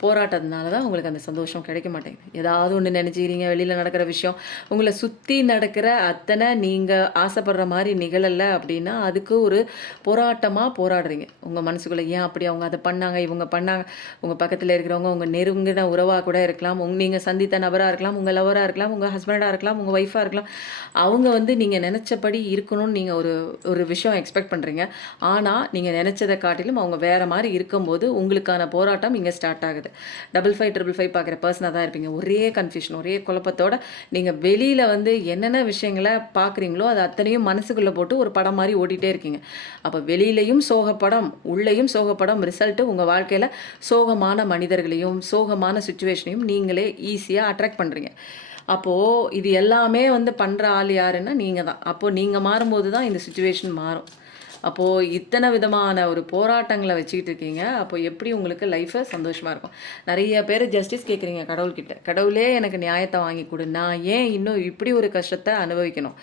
போராட்டத்தினால தான் உங்களுக்கு அந்த சந்தோஷம் கிடைக்க மாட்டேங்குது. ஏதாவது ஒன்று நினச்சிக்கிறீங்க, வெளியில் நடக்கிற விஷயம் உங்களை சுற்றி நடக்கிற அத்தனை நீங்கள் ஆசைப்படுற மாதிரி நிகழலை அப்படின்னா அதுக்கு ஒரு போராட்டமாக போராடுறீங்க உங்கள் மனசுக்குள்ளே. ஏன் அப்படி அவங்க அதை பண்ணாங்க, இவங்க பண்ணாங்க, உங்கள் பக்கத்தில் இருக்கிறவங்க உங்கள் நெருங்கின உறவாக கூட இருக்கலாம், நீங்கள் சந்தித்த நபராக இருக்கலாம், உங்கள் லவராக இருக்கலாம், உங்கள் ஹஸ்பண்டாக இருக்கலாம், உங்கள் ஒய்ஃபாக இருக்கலாம். அவங்க வந்து நீங்கள் நினச்சபடி இருக்கணும்னு நீங்கள் ஒரு விஷயம் எக்ஸ்பெக்ட் பண்ணுறீங்க. ஆனால் நீங்கள் நினச்சதை காட்டிலும் அவங்க வேறு மாதிரி இருக்கும்போது உங்களுக்கான போராட்டம் இங்கே ஸ்டார்ட் ஆகுது. 5555 பார்க்குற பர்சனாக தான் இருப்பீங்க. ஒரே கன்ஃபியூஷன், ஒரே குழப்பத்தோட நீங்கள் வெளியில் வந்து என்னென்ன விஷயங்களை பார்க்குறீங்களோ அது அத்தனையும் மனசுக்குள்ளே போட்டு ஒரு படம் மாதிரி ஓட்டிகிட்டே இருக்கீங்க. அப்போ வெளியிலையும் சோகப்படம், உள்ளேயும் சோகப்படம், ரிசல்ட்டு உங்கள் வாழ்க்கையில் சோகமான மனிதர்களையும் சோகமான சுச்சுவேஷனையும் நீங்களே ஈஸியாக அட்ராக்ட் பண்ணுறீங்க. அப்போது இது எல்லாமே வந்து பண்ணுற ஆள் யாருன்னா நீங்கள் தான். அப்போது நீங்கள் மாறும்போது தான் இந்த சுச்சுவேஷன் மாறும். அப்போது இத்தனை விதமான ஒரு போராட்டங்களை வச்சுக்கிட்டு இருக்கீங்க. அப்போ எப்படி உங்களுக்கு லைஃபை சந்தோஷமாக இருக்கும். நிறைய பேர் ஜஸ்டிஸ் கேட்குறீங்க கடவுள்கிட்ட, கடவுளே எனக்கு நியாயத்தை வாங்கி கொடு, நான் ஏன் இன்னும் இப்படி ஒரு கஷ்டத்தை அனுபவிக்கணும்,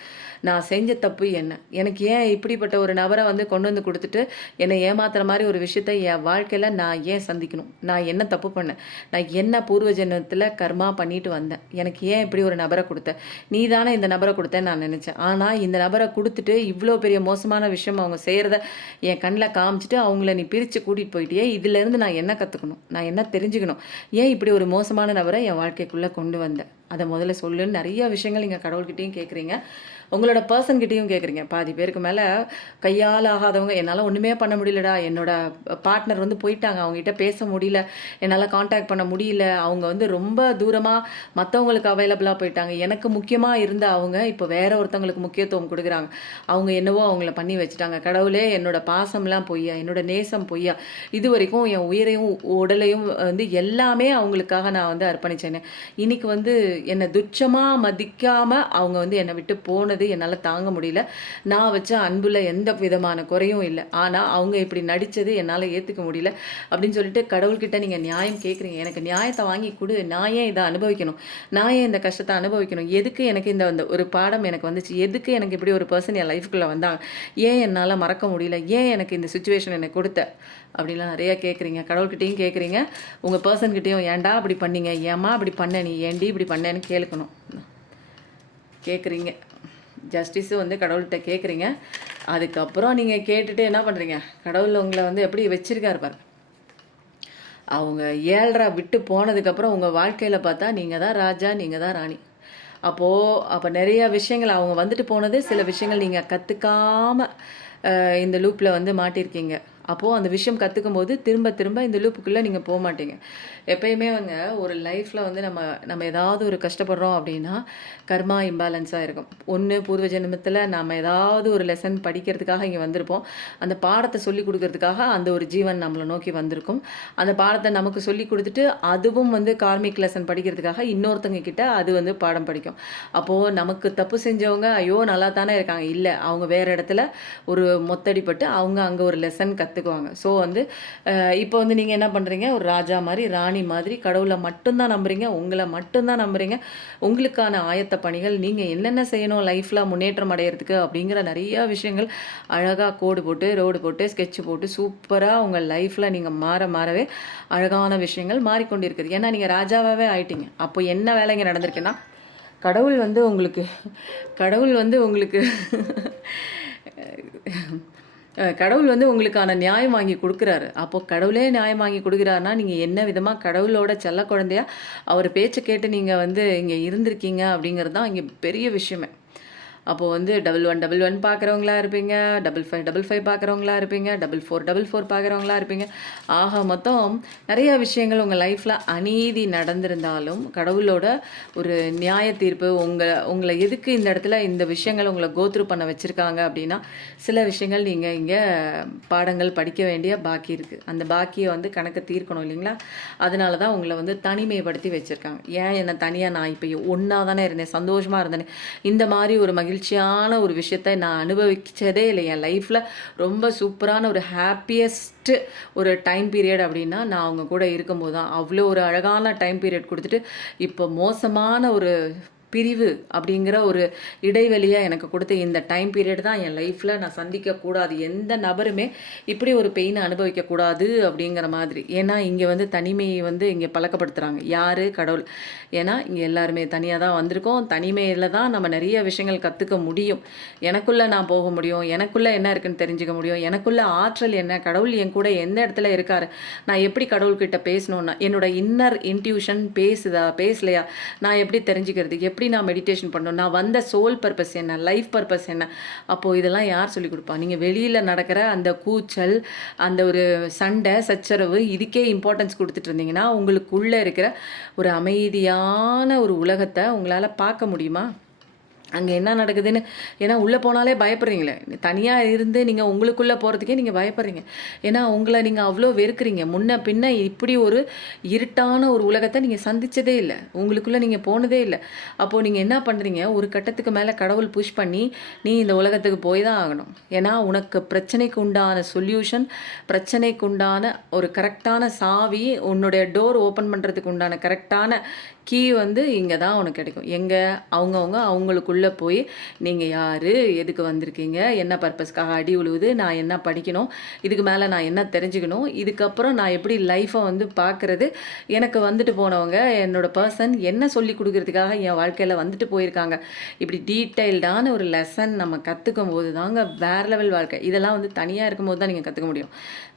நான் செஞ்ச தப்பு என்ன, எனக்கு ஏன் இப்படிப்பட்ட ஒரு நபரை வந்து கொண்டு வந்து கொடுத்துட்டு என்னை ஏமாத்துற மாதிரி ஒரு விஷயத்தை என் வாழ்க்கையில் நான் ஏன் சந்திக்கணும், நான் என்ன தப்பு பண்ணேன், நான் என்ன பூர்வ ஜென்மத்தில் கர்மா பண்ணிட்டு வந்தேன், எனக்கு ஏன் இப்படி ஒரு நபரை கொடுத்த, நீ தானே இந்த நபரை கொடுத்தேன்னு நான் நினச்சேன். ஆனால் இந்த நபரை கொடுத்துட்டு இவ்வளோ பெரிய மோசமான விஷயம் அவங்க செய்கிறத என் கண்ணில் காமிச்சிட்டு அவங்கள நீ பிரித்து கூட்டிகிட்டு போயிட்டியே, இதிலேருந்து நான் என்ன கற்றுக்கணும், நான் என்ன தெரிஞ்சுக்கணும், ஏன் இப்படி ஒரு மோசமான நபரை என் வாழ்க்கைக்குள்ளே கொண்டு வந்தேன், அதை முதல்ல சொல்லுன்னு நிறைய விஷயங்கள் நீங்கள் கடவுள்கிட்டையும் கேட்குறீங்க, உங்களோட பர்சன்கிட்டையும் கேட்குறீங்க. பாதி பேருக்கு மேலே கையால் ஆகாதவங்க, என்னால் ஒன்றுமே பண்ண முடியலடா, என்னோட பார்ட்னர் வந்து போயிட்டாங்க, அவங்ககிட்ட பேச முடியல, என்னால் காண்டாக்ட் பண்ண முடியல, அவங்க வந்து ரொம்ப தூரமாக மற்றவங்களுக்கு அவைலபிளாக போயிட்டாங்க, எனக்கு முக்கியமாக இருந்த அவங்க இப்போ வேற ஒருத்தவங்களுக்கு முக்கியத்துவம் கொடுக்குறாங்க, அவங்க என்னவோ அவங்கள பண்ணி வச்சுட்டாங்க, கடவுளே என்னோட பாசம்லாம் பொய்யா, என்னோட நேசம் பொய்யா, இது வரைக்கும் என் உயிரையும் உடலையும் வந்து எல்லாமே அவங்களுக்காக நான் வந்து அர்ப்பணித்தேனே, இன்னைக்கு வந்து என்னை துச்சமாக மதிக்காமல் அவங்க வந்து என்னை விட்டு போனது என்னால் தாங்க முடியல, நான் வச்ச அன்புல எந்த விதமான குறையும் இல்லை, ஆனால் அவங்க இப்படி நடித்தது என்னால் ஏற்றுக்க முடியல அப்படின்னு சொல்லிட்டு கடவுள்கிட்ட நீங்கள் நியாயம் கேட்குறீங்க. எனக்கு நியாயத்தை வாங்கி கொடு, நான் ஏன் இதை அனுபவிக்கணும், நான் ஏன் இந்த கஷ்டத்தை அனுபவிக்கணும், எதுக்கு எனக்கு இந்த ஒரு பாடம் எனக்கு வந்துச்சு, எதுக்கு எனக்கு இப்படி ஒரு பர்சன் என் லைஃப்குள்ளே வந்தாங்க, ஏன் என்னால் மறக்க முடியல, ஏன் எனக்கு இந்த சுச்சுவேஷன் எனக்கு கொடுத்த அப்படிலாம் நிறையா கேட்குறீங்க. கடவுள்கிட்டையும் கேட்குறீங்க, உங்கள் பர்சன்கிட்டையும் ஏன்டா அப்படி பண்ணீங்க, ஏம்மா அப்படி பண்ண, நீ ஏன்டி இப்படி பண்ணேன்னு கேட்கணும். கேட்குறீங்க. ஜஸ்டிஸு வந்து கடவுள்கிட்ட கேட்குறீங்க. அதுக்கப்புறம் நீங்கள் கேட்டுட்டு என்ன பண்ணுறீங்க, கடவுள் உங்களை வந்து எப்படி வச்சிருக்காரு பாருங்க. அவங்க 7.5 விட்டு போனதுக்கப்புறம் உங்கள் வாழ்க்கையில் பார்த்தா நீங்கள் தான் ராஜா, நீங்கள் தான் ராணி. அப்போ நிறைய விஷயங்கள் அவங்க வந்துட்டு போனது, சில விஷயங்கள் நீங்கள் கற்றுக்காம இந்த லூப்பில் வந்து மாட்டியிருக்கீங்க. அப்போது அந்த விஷயம் கற்றுக்கும்போது திரும்ப திரும்ப இந்த லூப்புக்குள்ளே நீங்கள் போக மாட்டீங்க. எப்பயுமே வந்து ஒரு லைஃப்பில் வந்து நம்ம ஏதாவது ஒரு கஷ்டப்படுறோம் அப்படின்னா கர்மா இம்பேலன்ஸாக இருக்கும். ஒன்று பூர்வ ஜென்மத்தில் நம்ம ஏதாவது ஒரு லெசன் படிக்கிறதுக்காக இங்கே வந்திருப்போம். அந்த பாடத்தை சொல்லி கொடுக்கறதுக்காக அந்த ஒரு ஜீவன் நம்மளை நோக்கி வந்திருக்கும். அந்த பாடத்தை நமக்கு சொல்லி கொடுத்துட்டு அதுவும் வந்து கார்மிக் லெசன் படிக்கிறதுக்காக இன்னொருத்தங்க கிட்ட அது வந்து பாடம் படிக்கும். அப்போது நமக்கு தப்பு செஞ்சவங்க ஐயோ நல்லா தானே இருக்காங்க, இல்லை அவங்க வேறு இடத்துல ஒரு மொத்தடிப்பட்டு அவங்க அங்கே ஒரு லெசன் கற்றுக்குவாங்க. ஸோ வந்து இப்போ வந்து நீங்கள் என்ன பண்ணுறீங்க, ஒரு ராஜா மாதிரி ராணி மாதிரி கடவுளை மட்டும்தான் நம்புறீங்க, உங்களை மட்டும்தான் நம்புறீங்க. உங்களுக்கான ஆயத்த பணிகள் நீங்கள் என்னென்ன செய்யணும் லைஃப்பில் முன்னேற்றம் அடையிறதுக்கு அப்படிங்கிற நிறையா விஷயங்கள் அழகாக கோடு போட்டு ரோடு போட்டு ஸ்கெட்ச் போட்டு சூப்பராக உங்கள் லைஃப்பில் நீங்கள் மாறவே அழகான விஷயங்கள் மாறிக்கொண்டிருக்குது. ஏன்னா நீங்கள் ராஜாவாகவே ஆயிட்டீங்க. அப்போ என்ன வேலைங்க நடந்திருக்குன்னா கடவுள் வந்து உங்களுக்கு கடவுள் வந்து உங்களுக்கான நியாயம் வாங்கி கொடுக்குறாரு. அப்போது கடவுளே நியாயம் வாங்கி கொடுக்குறாருன்னா நீங்கள் என்ன விதமாக கடவுளோட செல்ல குழந்தையா அவர் பேச்சை கேட்டு நீங்கள் வந்து இங்கே இருந்திருக்கீங்க அப்படிங்கிறது தான் இங்கே பெரிய விஷயமே. அப்போது வந்து 1111 பார்க்குறவங்களா இருப்பீங்க, 5555 பார்க்குறவங்களா இருப்பீங்க, 4444 பார்க்குறவங்களா இருப்பீங்க. ஆக மொத்தம் நிறைய விஷயங்கள் உங்கள் லைஃப்பில் அநீதி நடந்திருந்தாலும் கடவுளோட ஒரு நியாய தீர்ப்பு உங்களை எதுக்கு இந்த இடத்துல இந்த விஷயங்கள் உங்களை கோத்ரூ பண்ண வச்சுருக்காங்க அப்படின்னா சில விஷயங்கள் நீங்கள் இங்கே பாடங்கள் படிக்க வேண்டிய பாக்கி இருக்குது. அந்த பாக்கியை வந்து கணக்கு தீர்க்கணும் இல்லைங்களா? அதனால தான் உங்களை வந்து தனிமைப்படுத்தி வச்சுருக்காங்க. ஏன் என்னை தனியாக நான் இப்போ ஒன்றா தானே இருந்தேன், சந்தோஷமாக இருந்தேன், இந்த மாதிரி ஒரு மகிழ்ச்சியான ஒரு விஷயத்தை நான் அனுபவிச்சதே இல்லை என் லைஃப்பில். ரொம்ப சூப்பரான ஒரு ஹாப்பியஸ்ட்டு ஒரு டைம் பீரியட் அப்படின்னா நான் அவங்க கூட இருக்கும்போது தான். அவ்வளோ ஒரு அழகான டைம் பீரியட் கொடுத்துட்டு இப்போ மோசமான ஒரு பிரிவு அப்படிங்கிற ஒரு இடைவெளியாக எனக்கு கொடுத்த இந்த டைம் பீரியட் தான் என் லைஃப்பில் நான் சந்திக்கக்கூடாது, எந்த நபருமே இப்படி ஒரு பெயினை அனுபவிக்கக்கூடாது அப்படிங்கிற மாதிரி. ஏன்னா இங்கே வந்து தனிமையை வந்து இங்கே பழக்கப்படுத்துகிறாங்க. யார்? கடவுள். ஏன்னா இங்கே எல்லாருமே தனியாக தான் வந்திருக்கோம். தனிமையில் தான் நம்ம நிறைய விஷயங்கள் கற்றுக்க முடியும். எனக்குள்ளே நான் போக முடியும், எனக்குள்ளே என்ன இருக்குன்னு தெரிஞ்சுக்க முடியும், எனக்குள்ளே ஆற்றல் என்ன, கடவுள் என் கூட எந்த இடத்துல இருக்கார், நான் எப்படி கடவுள்கிட்ட பேசணுன்னா என்னோட இன்னர் இன்ட்யூஷன் பேசுதா பேசலையா நான் எப்படி தெரிஞ்சுக்கிறது, எப்படி நான் மெடிடேஷன் பண்ணணும், நான் வந்த சோல் பர்பஸ் என்ன, லைஃப் பர்பஸ் என்ன. அப்போது இதெல்லாம் யார் சொல்லிக் கொடுப்பா? நீங்கள் வெளியில் நடக்கிற அந்த கூச்சல், அந்த ஒரு சண்டை சச்சரவு இதுக்கே இம்பார்ட்டன்ஸ் கொடுத்துட்டு இருந்தீங்கன்னா உங்களுக்குள்ளே இருக்கிற ஒரு அமைதியான ஒரு உலகத்தை உங்களால் பார்க்க முடியுமா? அங்கே என்ன நடக்குதுன்னு. ஏன்னா உள்ளே போனாலே பயப்படுறீங்களே, தனியாக இருந்து நீங்கள் உங்களுக்குள்ளே போகிறதுக்கே நீங்கள் பயப்படுறீங்க. ஏன்னா உங்களை நீங்கள் அவ்வளோ வெறுக்கிறீங்க. முன்ன பின்ன இப்படி ஒரு இருட்டான ஒரு உலகத்தை நீங்கள் சந்தித்ததே இல்லை, உங்களுக்குள்ளே நீங்கள் போனதே இல்லை. அப்போது நீங்கள் என்ன பண்ணுறீங்க, ஒரு கட்டத்துக்கு மேலே கடவுள் புஷ் பண்ணி நீ இந்த உலகத்துக்கு போய் தான் ஆகணும். ஏன்னா உனக்கு பிரச்சனைக்கு உண்டான சொல்யூஷன், பிரச்சனைக்கு உண்டான ஒரு கரெக்டான சாவி, உன்னுடைய டோர் ஓப்பன் பண்ணுறதுக்கு உண்டான கரெக்டான கீ வந்து இங்கே தான் உனக்கு கிடைக்கும். எங்கே? அவங்களுக்குள்ளே போய் நீங்கள் யார், எதுக்கு வந்திருக்கீங்க, என்ன பர்பஸ்க்காக அடி உழுவுது, நான் என்ன படிக்கணும், இதுக்கு மேலே நான் என்ன தெரிஞ்சுக்கணும், இதுக்கப்புறம் நான் எப்படி லைஃப்பை வந்து பார்க்குறது, எனக்கு வந்துட்டு போனவங்க என்னோடய பர்சன் என்ன சொல்லி கொடுக்கறதுக்காக என் வாழ்க்கையில் வந்துட்டு போயிருக்காங்க. இப்படி டீட்டெயில்டான ஒரு லெசன் நம்ம கற்றுக்கும் போது தாங்க வேறு லெவல் வாழ்க்கை. இதெல்லாம் வந்து தனியாக இருக்கும்போது தான் நீங்கள் கற்றுக்க முடியும்.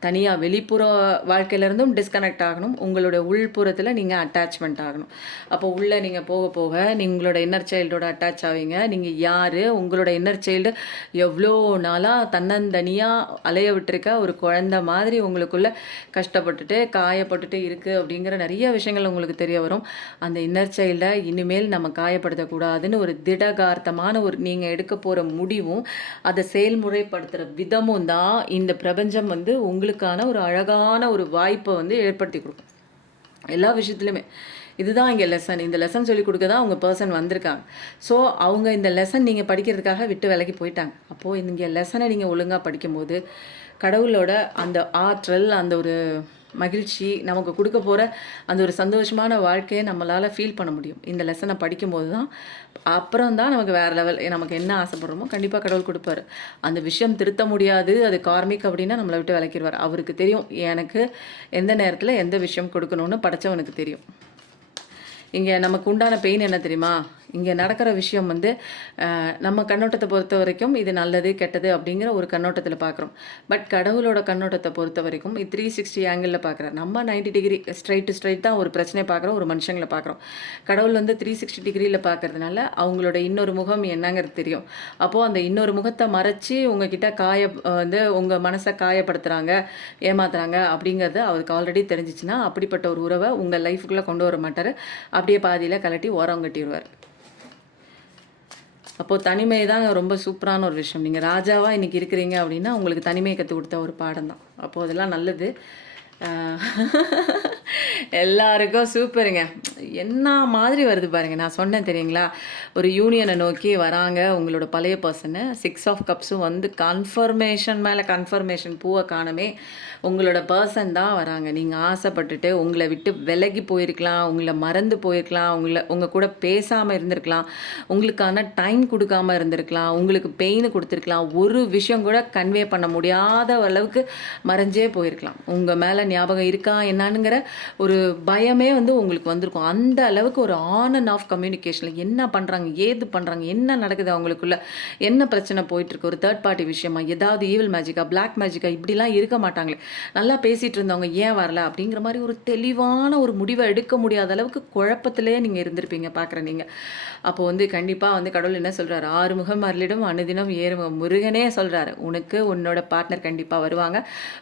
தனியாக வெளிப்புற வாழ்க்கையிலேருந்தும் டிஸ்கனெக்ட் ஆகணும், உங்களுடைய உள்புறத்தில் நீங்கள் அட்டாச்மெண்ட் ஆகணும். அப்போ உள்ளே நீங்கள் போக போக உங்களோட இன்னர் சைல்டோட அட்டாச் ஆவீங்க. நீங்கள் யார், உங்களோட இன்னர் சைல்டு எவ்வளோ நாளாக தன்னந்தனியாக அலைய விட்டுருக்க ஒரு குழந்தை மாதிரி உங்களுக்குள்ளே கஷ்டப்பட்டுட்டு காயப்பட்டுட்டு இருக்குது அப்படிங்கிற நிறைய விஷயங்கள் உங்களுக்கு தெரிய வரும். அந்த இன்னர் சைல்டை இனிமேல் நம்ம காயப்படுத்தக்கூடாதுன்னு ஒரு திடகார்த்தமான ஒரு நீங்கள் எடுக்க போகிற முடிவும் அதை செயல்முறைப்படுத்துகிற விதமும் தான் இந்த பிரபஞ்சம் வந்து உங்களுக்கான ஒரு அழகான ஒரு வாய்ப்பை வந்து ஏற்படுத்தி கொடுக்கும். எல்லா விஷயத்துலையுமே இதுதான் இங்கே லெசன். இந்த லெசன் சொல்லிக் கொடுக்க தான் அவங்க பர்சன் வந்திருக்காங்க. ஸோ அவங்க இந்த லெசன் நீங்கள் படிக்கிறதுக்காக விட்டு விலகி போயிட்டாங்க. அப்போது இங்கே லெசனை நீங்கள் ஒழுங்காக படிக்கும்போது கடவுளோட அந்த ஆற்றல், அந்த ஒரு மகிழ்ச்சி, நமக்கு கொடுக்க போகிற அந்த ஒரு சந்தோஷமான வாழ்க்கையை நம்மளால் ஃபீல் பண்ண முடியும். இந்த லெசனை படிக்கும்போது தான் அப்புறம் தான் நமக்கு வேறு லெவல், நமக்கு என்ன ஆசைப்படுறோமோ கண்டிப்பாக கடவுள் கொடுப்பாரு. அந்த விஷயம் திருத்த முடியாது, அது கார்மிக் அப்படின்னா நம்மளை விட்டு விலக்கிடுவார். அவருக்கு தெரியும் எனக்கு எந்த நேரத்தில் எந்த விஷயம் கொடுக்கணும்னு படைச்சவனுக்கு தெரியும். இங்கே நமக்கு உண்டான பெயின் என்ன தெரியுமா? இங்கே நடக்கிற விஷயம் வந்து நம்ம கண்ணோட்டத்தை பொறுத்த வரைக்கும் இது நல்லது கெட்டது அப்படிங்கிற ஒரு கண்ணோட்டத்தில் பார்க்குறோம். பட் கடவுளோட கண்ணோட்டத்தை பொறுத்த வரைக்கும் இது 360 ஆங்கிளில் பார்க்குறாரு. நம்ம 90 டிகிரி ஸ்ட்ரைட் தான் ஒரு பிரச்சனையை பார்க்குறோம், ஒரு மனுஷங்களை பார்க்குறோம். கடவுள் வந்து 360 டிகிரியில் பார்க்கறதுனால அவங்களோட இன்னொரு முகம் என்னங்கிறது தெரியும். அப்போது அந்த இன்னொரு முகத்தை மறைச்சி உங்ககிட்ட வந்து உங்கள் மனசை காயப்படுத்துகிறாங்க, ஏமாத்துறாங்க அப்படிங்கிறது அவருக்கு ஆல்ரெடி தெரிஞ்சிச்சுன்னா அப்படிப்பட்ட ஒரு உறவை உங்கள் லைஃபுக்குள்ளே கொண்டு வர மாட்டார். அப்படியே பாதியில் கலட்டி ஓரம் கட்டிடுவார். அப்போது தனிமை தான் ரொம்ப சூப்பரான ஒரு விஷயம். நீங்கள் ராஜாவாக இன்றைக்கி இருக்கிறீங்க அப்படின்னா உங்களுக்கு தனிமையை கற்றுக் கொடுத்த ஒரு பாடம் தான். அப்போது அதெல்லாம் நல்லது. எல்லாருக்கும் சூப்பருங்க. என்ன மாதிரி வருது பாருங்கள். நான் சொன்னேன் தெரியுங்களா, ஒரு யூனியனை நோக்கி வராங்க உங்களோட பழைய பர்சனு. 6 ஆஃப் கப்ஸும் வந்து கன்ஃபர்மேஷன் மேலே கன்ஃபர்மேஷன், பூவை காணமே. உங்களோட பர்சன் தான் வராங்க. நீங்கள் ஆசைப்பட்டுட்டு உங்களை விட்டு விலகி போயிருக்கலாம், உங்களை மறந்து போயிருக்கலாம், உங்கள் கூட பேசாமல் இருந்திருக்கலாம், உங்களுக்கான டைம் கொடுக்காமல் இருந்திருக்கலாம், உங்களுக்கு பெயின் கொடுத்துருக்கலாம், ஒரு விஷயம் கூட கன்வே பண்ண முடியாத அளவுக்கு மறைஞ்சே போயிருக்கலாம். உங்கள் மேலே ஞாபகம் இருக்கா என்னானுங்கிற ஒரு பயமே வந்து உங்களுக்கு வந்திருக்கும். அந்த அளவுக்கு ஒரு ஆன் அண்ட் ஆஃப் கம்யூனிகேஷனில் என்ன பண்ணுறாங்க, ஏது பண்ணுறாங்க, என்ன நடக்குது, அவங்களுக்குள்ள என்ன பிரச்சனை போயிட்டுருக்கு, ஒரு தேர்ட் பார்ட்டி விஷயமா, ஏதாவது ஈவில் மேஜிக்கா, பிளாக் மேஜிக்கா, இப்படிலாம் இருக்க மாட்டாங்களே. நல்லா பேசிகிட்டு இருந்தவங்க ஏன் வரல அப்படிங்கிற மாதிரி ஒரு தெளிவான ஒரு முடிவை எடுக்க முடியாத அளவுக்கு குழப்பத்திலே நீங்கள் இருந்திருப்பீங்க பார்க்குற நீங்கள். அப்போ வந்து கண்டிப்பாக வந்து கடவுள் என்ன சொல்கிறாரு, 6 முகம் அருளிடும் அனுதினம் 7 முகம். முருகனே சொல்கிறாரு, உனக்கு உன்னோட பார்ட்னர் கண்டிப்பாக வருவாங்க.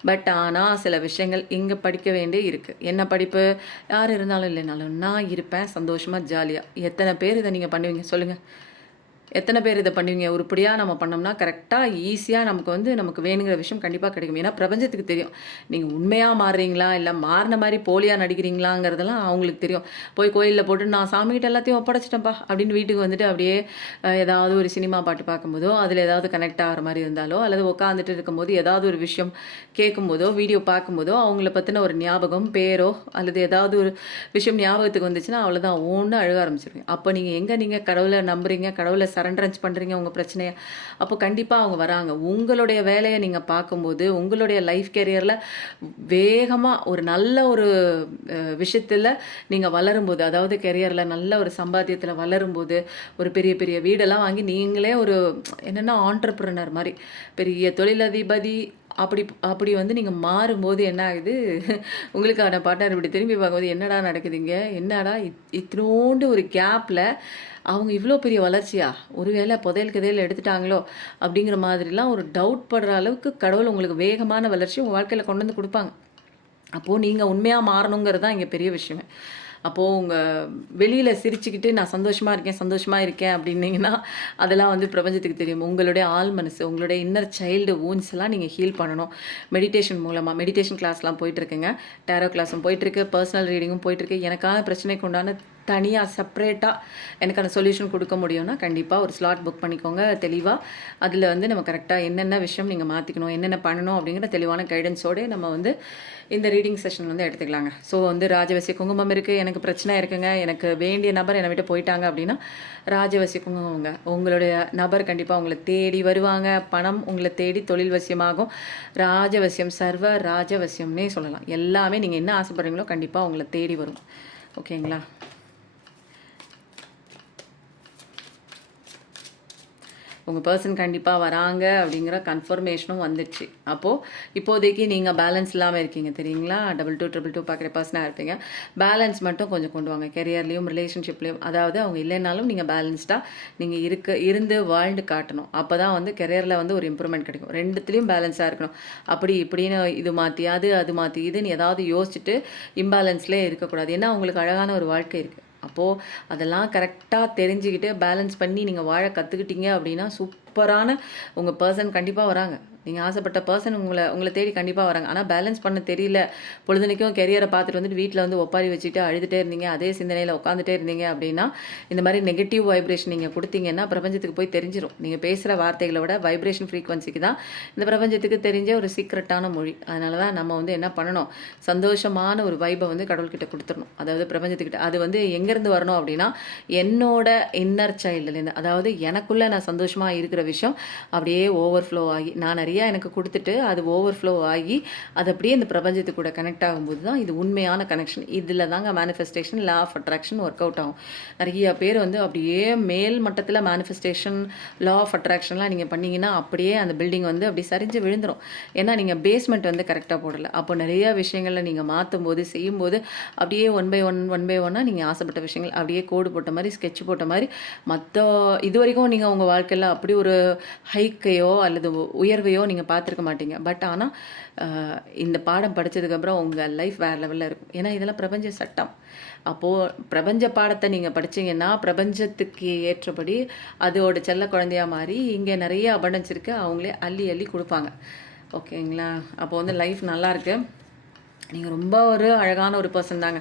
பட் ஆனால் சில விஷயங்கள் இங்கே படிக்க வேண்டி இருக்குது. என்ன படிப்பு? யார் இருந்தாலும் இல்லைனாலும் நான் இருப்பேன் சந்தோஷமாக ஜாலியாக. எத்தனை பேர் இதை நீங்கள் பண்ணுவீங்க சொல்லுங்கள்? எத்தனை பேர் இதை பண்ணுவீங்க? உருப்படியாக நம்ம பண்ணோம்னா கரெக்டாக ஈஸியாக நமக்கு வேணுங்கிற விஷயம் கண்டிப்பாக கிடைக்கும். ஏன்னா பிரபஞ்சத்துக்கு தெரியும் நீங்கள் உண்மையாக மாறுறீங்களா இல்லை மாறின மாதிரி போலியாக நடிக்கிறீங்களாங்கிறதெல்லாம் அவங்களுக்கு தெரியும். போய் கோயிலில் போட்டு நான் சாமிகிட்ட எல்லாத்தையும் ஒப்படைச்சிட்டேன்ப்பா அப்படின்னு வீட்டுக்கு வந்துட்டு அப்படியே ஏதாவது ஒரு சினிமா பாட்டு பார்க்கும்போதோ அதில் ஏதாவது கனெக்ட் ஆகிற மாதிரி இருந்தாலோ அல்லது உட்காந்துட்டு இருக்கும்போது ஏதாவது ஒரு விஷயம் கேட்கும்போதோ வீடியோ பார்க்கும்போதோ அவங்கள பற்றின ஒரு ஞாபகம், பேரோ அல்லது ஏதாவது ஒரு விஷயம் ஞாபகத்துக்கு வந்துச்சுன்னா அவ்வளோதான் ஒன்று அழுக ஆரம்பிச்சிருவீங்க. அப்போ நீங்கள் கடவுளை நம்புறீங்க, கடவுளை சரண்டரன்ஸ் பண்ணுறீங்க உங்கள் பிரச்சனையை. அப்போ கண்டிப்பாக அவங்க வராங்க. உங்களுடைய வேலையை நீங்கள் பார்க்கும்போது உங்களுடைய லைஃப் கேரியரில் வேகமாக ஒரு நல்ல ஒரு விஷயத்தில் நீங்கள் வளரும்போது, அதாவது கெரியரில் நல்ல ஒரு சம்பாத்தியத்தில் வளரும்போது ஒரு பெரிய பெரிய வீடெல்லாம் வாங்கி நீங்களே ஒரு என்னென்னா ஆண்டர்ப்ரனர் மாதிரி பெரிய தொழிலதிபதி அப்படி வந்து நீங்கள் மாறும்போது என்ன ஆகுது, உங்களுக்கான பார்ட்னர் இப்படி திரும்பி பார்க்கும்போது என்னடா நடக்குதுங்க, என்னடா இத்தினோண்டு ஒரு கேப்பில் அவங்க இவ்வளோ பெரிய வளர்ச்சியா, ஒருவேளை புதையல் எடுத்துட்டாங்களோ அப்படிங்கிற மாதிரிலாம் ஒரு டவுட் படுற அளவுக்கு கடவுள் உங்களுக்கு வேகமான வளர்ச்சி உங்கள் வாழ்க்கையில் கொண்டு வந்து கொடுப்பாங்க. அப்போது நீங்கள் உண்மையாக மாறணுங்கிறது தான் இங்கே பெரிய விஷயமே. அப்போது உங்கள் வெளியில் சிரிச்சுக்கிட்டு நான் சந்தோஷமாக இருக்கேன் அப்படின்னீங்கன்னா அதெல்லாம் வந்து பிரபஞ்சத்துக்கு தெரியும். உங்களுடைய ஆள் மனசு, உங்களுடைய இன்னர் சைல்டு வூன்ஸ் எல்லாம் நீங்கள் ஹீல் பண்ணணும். மெடிடேஷன் மூலமாக மெடிடேஷன் கிளாஸ்லாம் போயிட்டுருக்குங்க, டேரோ கிளாஸும் போயிட்டுருக்கு, பர்சனல் ரீடிங்கும் போயிட்டுருக்கு. எனக்கான பிரச்சனைக்கு உண்டான தனியாக செப்பரேட்டாக எனக்கான சொல்யூஷன் கொடுக்க முடியும்னா கண்டிப்பாக ஒரு ஸ்லாட் புக் பண்ணிக்கோங்க தெளிவாக. அதில் வந்து நம்ம கரெக்டாக என்னென்ன விஷயம் நீங்கள் மாற்றிக்கணும், என்னென்ன பண்ணணும் அப்படிங்கிற தெளிவான கைடன்ஸோடு நம்ம வந்து இந்த ரீடிங் செஷன் வந்து எடுத்துக்கலாங்க. ஸோ வந்து ராஜவசிய குங்குமம் இருக்குது, எனக்கு பிரச்சனை இருக்குங்க, எனக்கு வேண்டிய நபர் என்னை விட்டு போயிட்டாங்க அப்படின்னா ராஜவசிய குங்குமங்க. உங்களுடைய நபர் கண்டிப்பாக உங்களை தேடி வருவாங்க, பணம் உங்களை தேடி தொழில் வசியமாகும். ராஜவசியம், சர்வ ராஜவசியம்னே சொல்லலாம். எல்லாமே நீங்கள் என்ன ஆசைப்படுறீங்களோ கண்டிப்பாக உங்களை தேடி வரும். ஓகேங்களா? உங்கள் பர்சன் கண்டிப்பாக வராங்க அப்படிங்கிற கன்ஃபர்மேஷனும் வந்துடுச்சு. அப்போது இப்போதைக்கு நீங்கள் பேலன்ஸ் இல்லாமல் இருக்கீங்க தெரியுங்களா? 2222 பார்க்குற பர்சனாக இருப்பீங்க. பேலன்ஸ் மட்டும் கொஞ்சம் கொண்டு வாங்க கெரியர்லேயும் ரிலேஷன்ஷிப்லேயும். அதாவது அவங்க இல்லைனாலும் நீங்கள் பேலன்ஸ்டாக நீங்கள் இருந்து வாழ்ந்து காட்டணும். அப்போ தான் வந்து கெரியரில் வந்து ஒரு இம்ப்ரூவ்மெண்ட் கிடைக்கும். ரெண்டுத்துலேயும் பேலன்ஸாக இருக்கணும். அப்படி இப்படின்னு இது மாற்றி அது மாற்றி இதுன்னு ஏதாவது யோசிச்சுட்டு இம்பேலன்ஸ்லேயே இருக்கக்கூடாது. ஏன்னா உங்களுக்கு அழகான ஒரு வாழ்க்கை இருக்குது. அப்போது அதெல்லாம் கரெக்டாக தெரிஞ்சுக்கிட்டு பேலன்ஸ் பண்ணி நீங்கள் வாழ கற்றுக்கிட்டீங்க அப்படின்னா சூப்பரான உங்கள் பர்சன் கண்டிப்பாக வராங்க. நீங்கள் ஆசைப்பட்ட பர்சன் உங்களை தேடி கண்டிப்பாக வராங்க. ஆனால் பேலன்ஸ் பண்ண தெரியல, பொழுதுனைக்கும் கெரியரை பார்த்துட்டு வந்துட்டு வீட்டில் வந்து ஒப்பாரி வச்சுட்டு அழுதுகிட்டே இருந்தீங்க, அதே சிந்தனையில் உட்காந்துட்டே இருந்தீங்க அப்படின்னா இந்த மாதிரி நெகட்டிவ் வைப்ரேஷன் நீங்கள் கொடுத்தீங்கன்னா பிரபஞ்சத்துக்கு போய் தெரிஞ்சிடும். நீங்கள் பேசுகிற வார்த்தைகளை விட வைப்ரேஷன் ஃப்ரீக்வன்சிக்கு தான் இந்த பிரபஞ்சத்துக்கு தெரிஞ்ச ஒரு சீக்ரெட்டான மொழி. அதனால தான் நம்ம வந்து என்ன பண்ணணும், சந்தோஷமான ஒரு வைபை வந்து கடவுள்கிட்ட கொடுத்துடணும். அதாவது பிரபஞ்சத்துக்கிட்ட அது வந்து எங்கேருந்து வரணும் அப்படின்னா என்னோட இன்னர் சைல்டுலேருந்து, அதாவது எனக்குள்ளே நான் சந்தோஷமாக இருக்கிற விஷயம் அப்படியே ஓவர்ஃப்ளோ ஆகி நான் நிறைய நிறையா எனக்கு கொடுத்துட்டு அது ஓவர்ஃப்ளோ ஆகி அது அப்படியே இந்த பிரபஞ்சத்துக்கு கூட கனெக்ட் ஆகும்போது தான் இது உண்மையான கனெக்ஷன். இதில் தாங்க manifestation, law of attraction work out ஆகும். நிறைய பேர் வந்து அப்படியே மேல் மட்டத்தில் மேனிஃபெஸ்டேஷன், லா ஆஃப் அட்ராக்ஷன்லாம் நீங்கள் பண்ணிங்கன்னா அப்படியே அந்த பில்டிங் வந்து அப்படி சரிஞ்சு விழுந்துடும். ஏன்னா நீங்கள் பேஸ்மெண்ட் வந்து கரெக்டாக போடலை. அப்போ நிறைய விஷயங்களில் நீங்கள் மாற்றும் போது செய்யும்போது அப்படியே ஒன் பை ஒன்னாக நீங்கள் ஆசைப்பட்ட விஷயங்கள் அப்படியே கோடு போட்ட மாதிரி, ஸ்கெட்ச் போட்ட மாதிரி மற்ற இது வரைக்கும் நீங்கள் உங்கள் வாழ்க்கையில் அப்படி ஒரு ஹைக்கையோ அல்லது உயர்வையோ நீங்கள் பார்த்துருக்க மாட்டீங்க. பட் ஆனால் இந்த பாடம் படித்ததுக்கப்புறம் உங்கள் லைஃப் வேறு லெவலில் இருக்கும். ஏன்னா இதெல்லாம் பிரபஞ்ச சட்டம். அப்போது பிரபஞ்ச பாடத்தை நீங்கள் படித்தீங்கன்னா பிரபஞ்சத்துக்கு ஏற்றபடி அதோட செல்ல குழந்தையாக மாறி இங்கே நிறைய அபண்டன்ஸ் இருக்குது, அவங்களே அள்ளி அள்ளி கொடுப்பாங்க. ஓகேங்களா? அப்போ வந்து லைஃப் நல்லாயிருக்கு. நீங்கள் ரொம்ப ஒரு அழகான ஒரு பர்சன் தாங்க.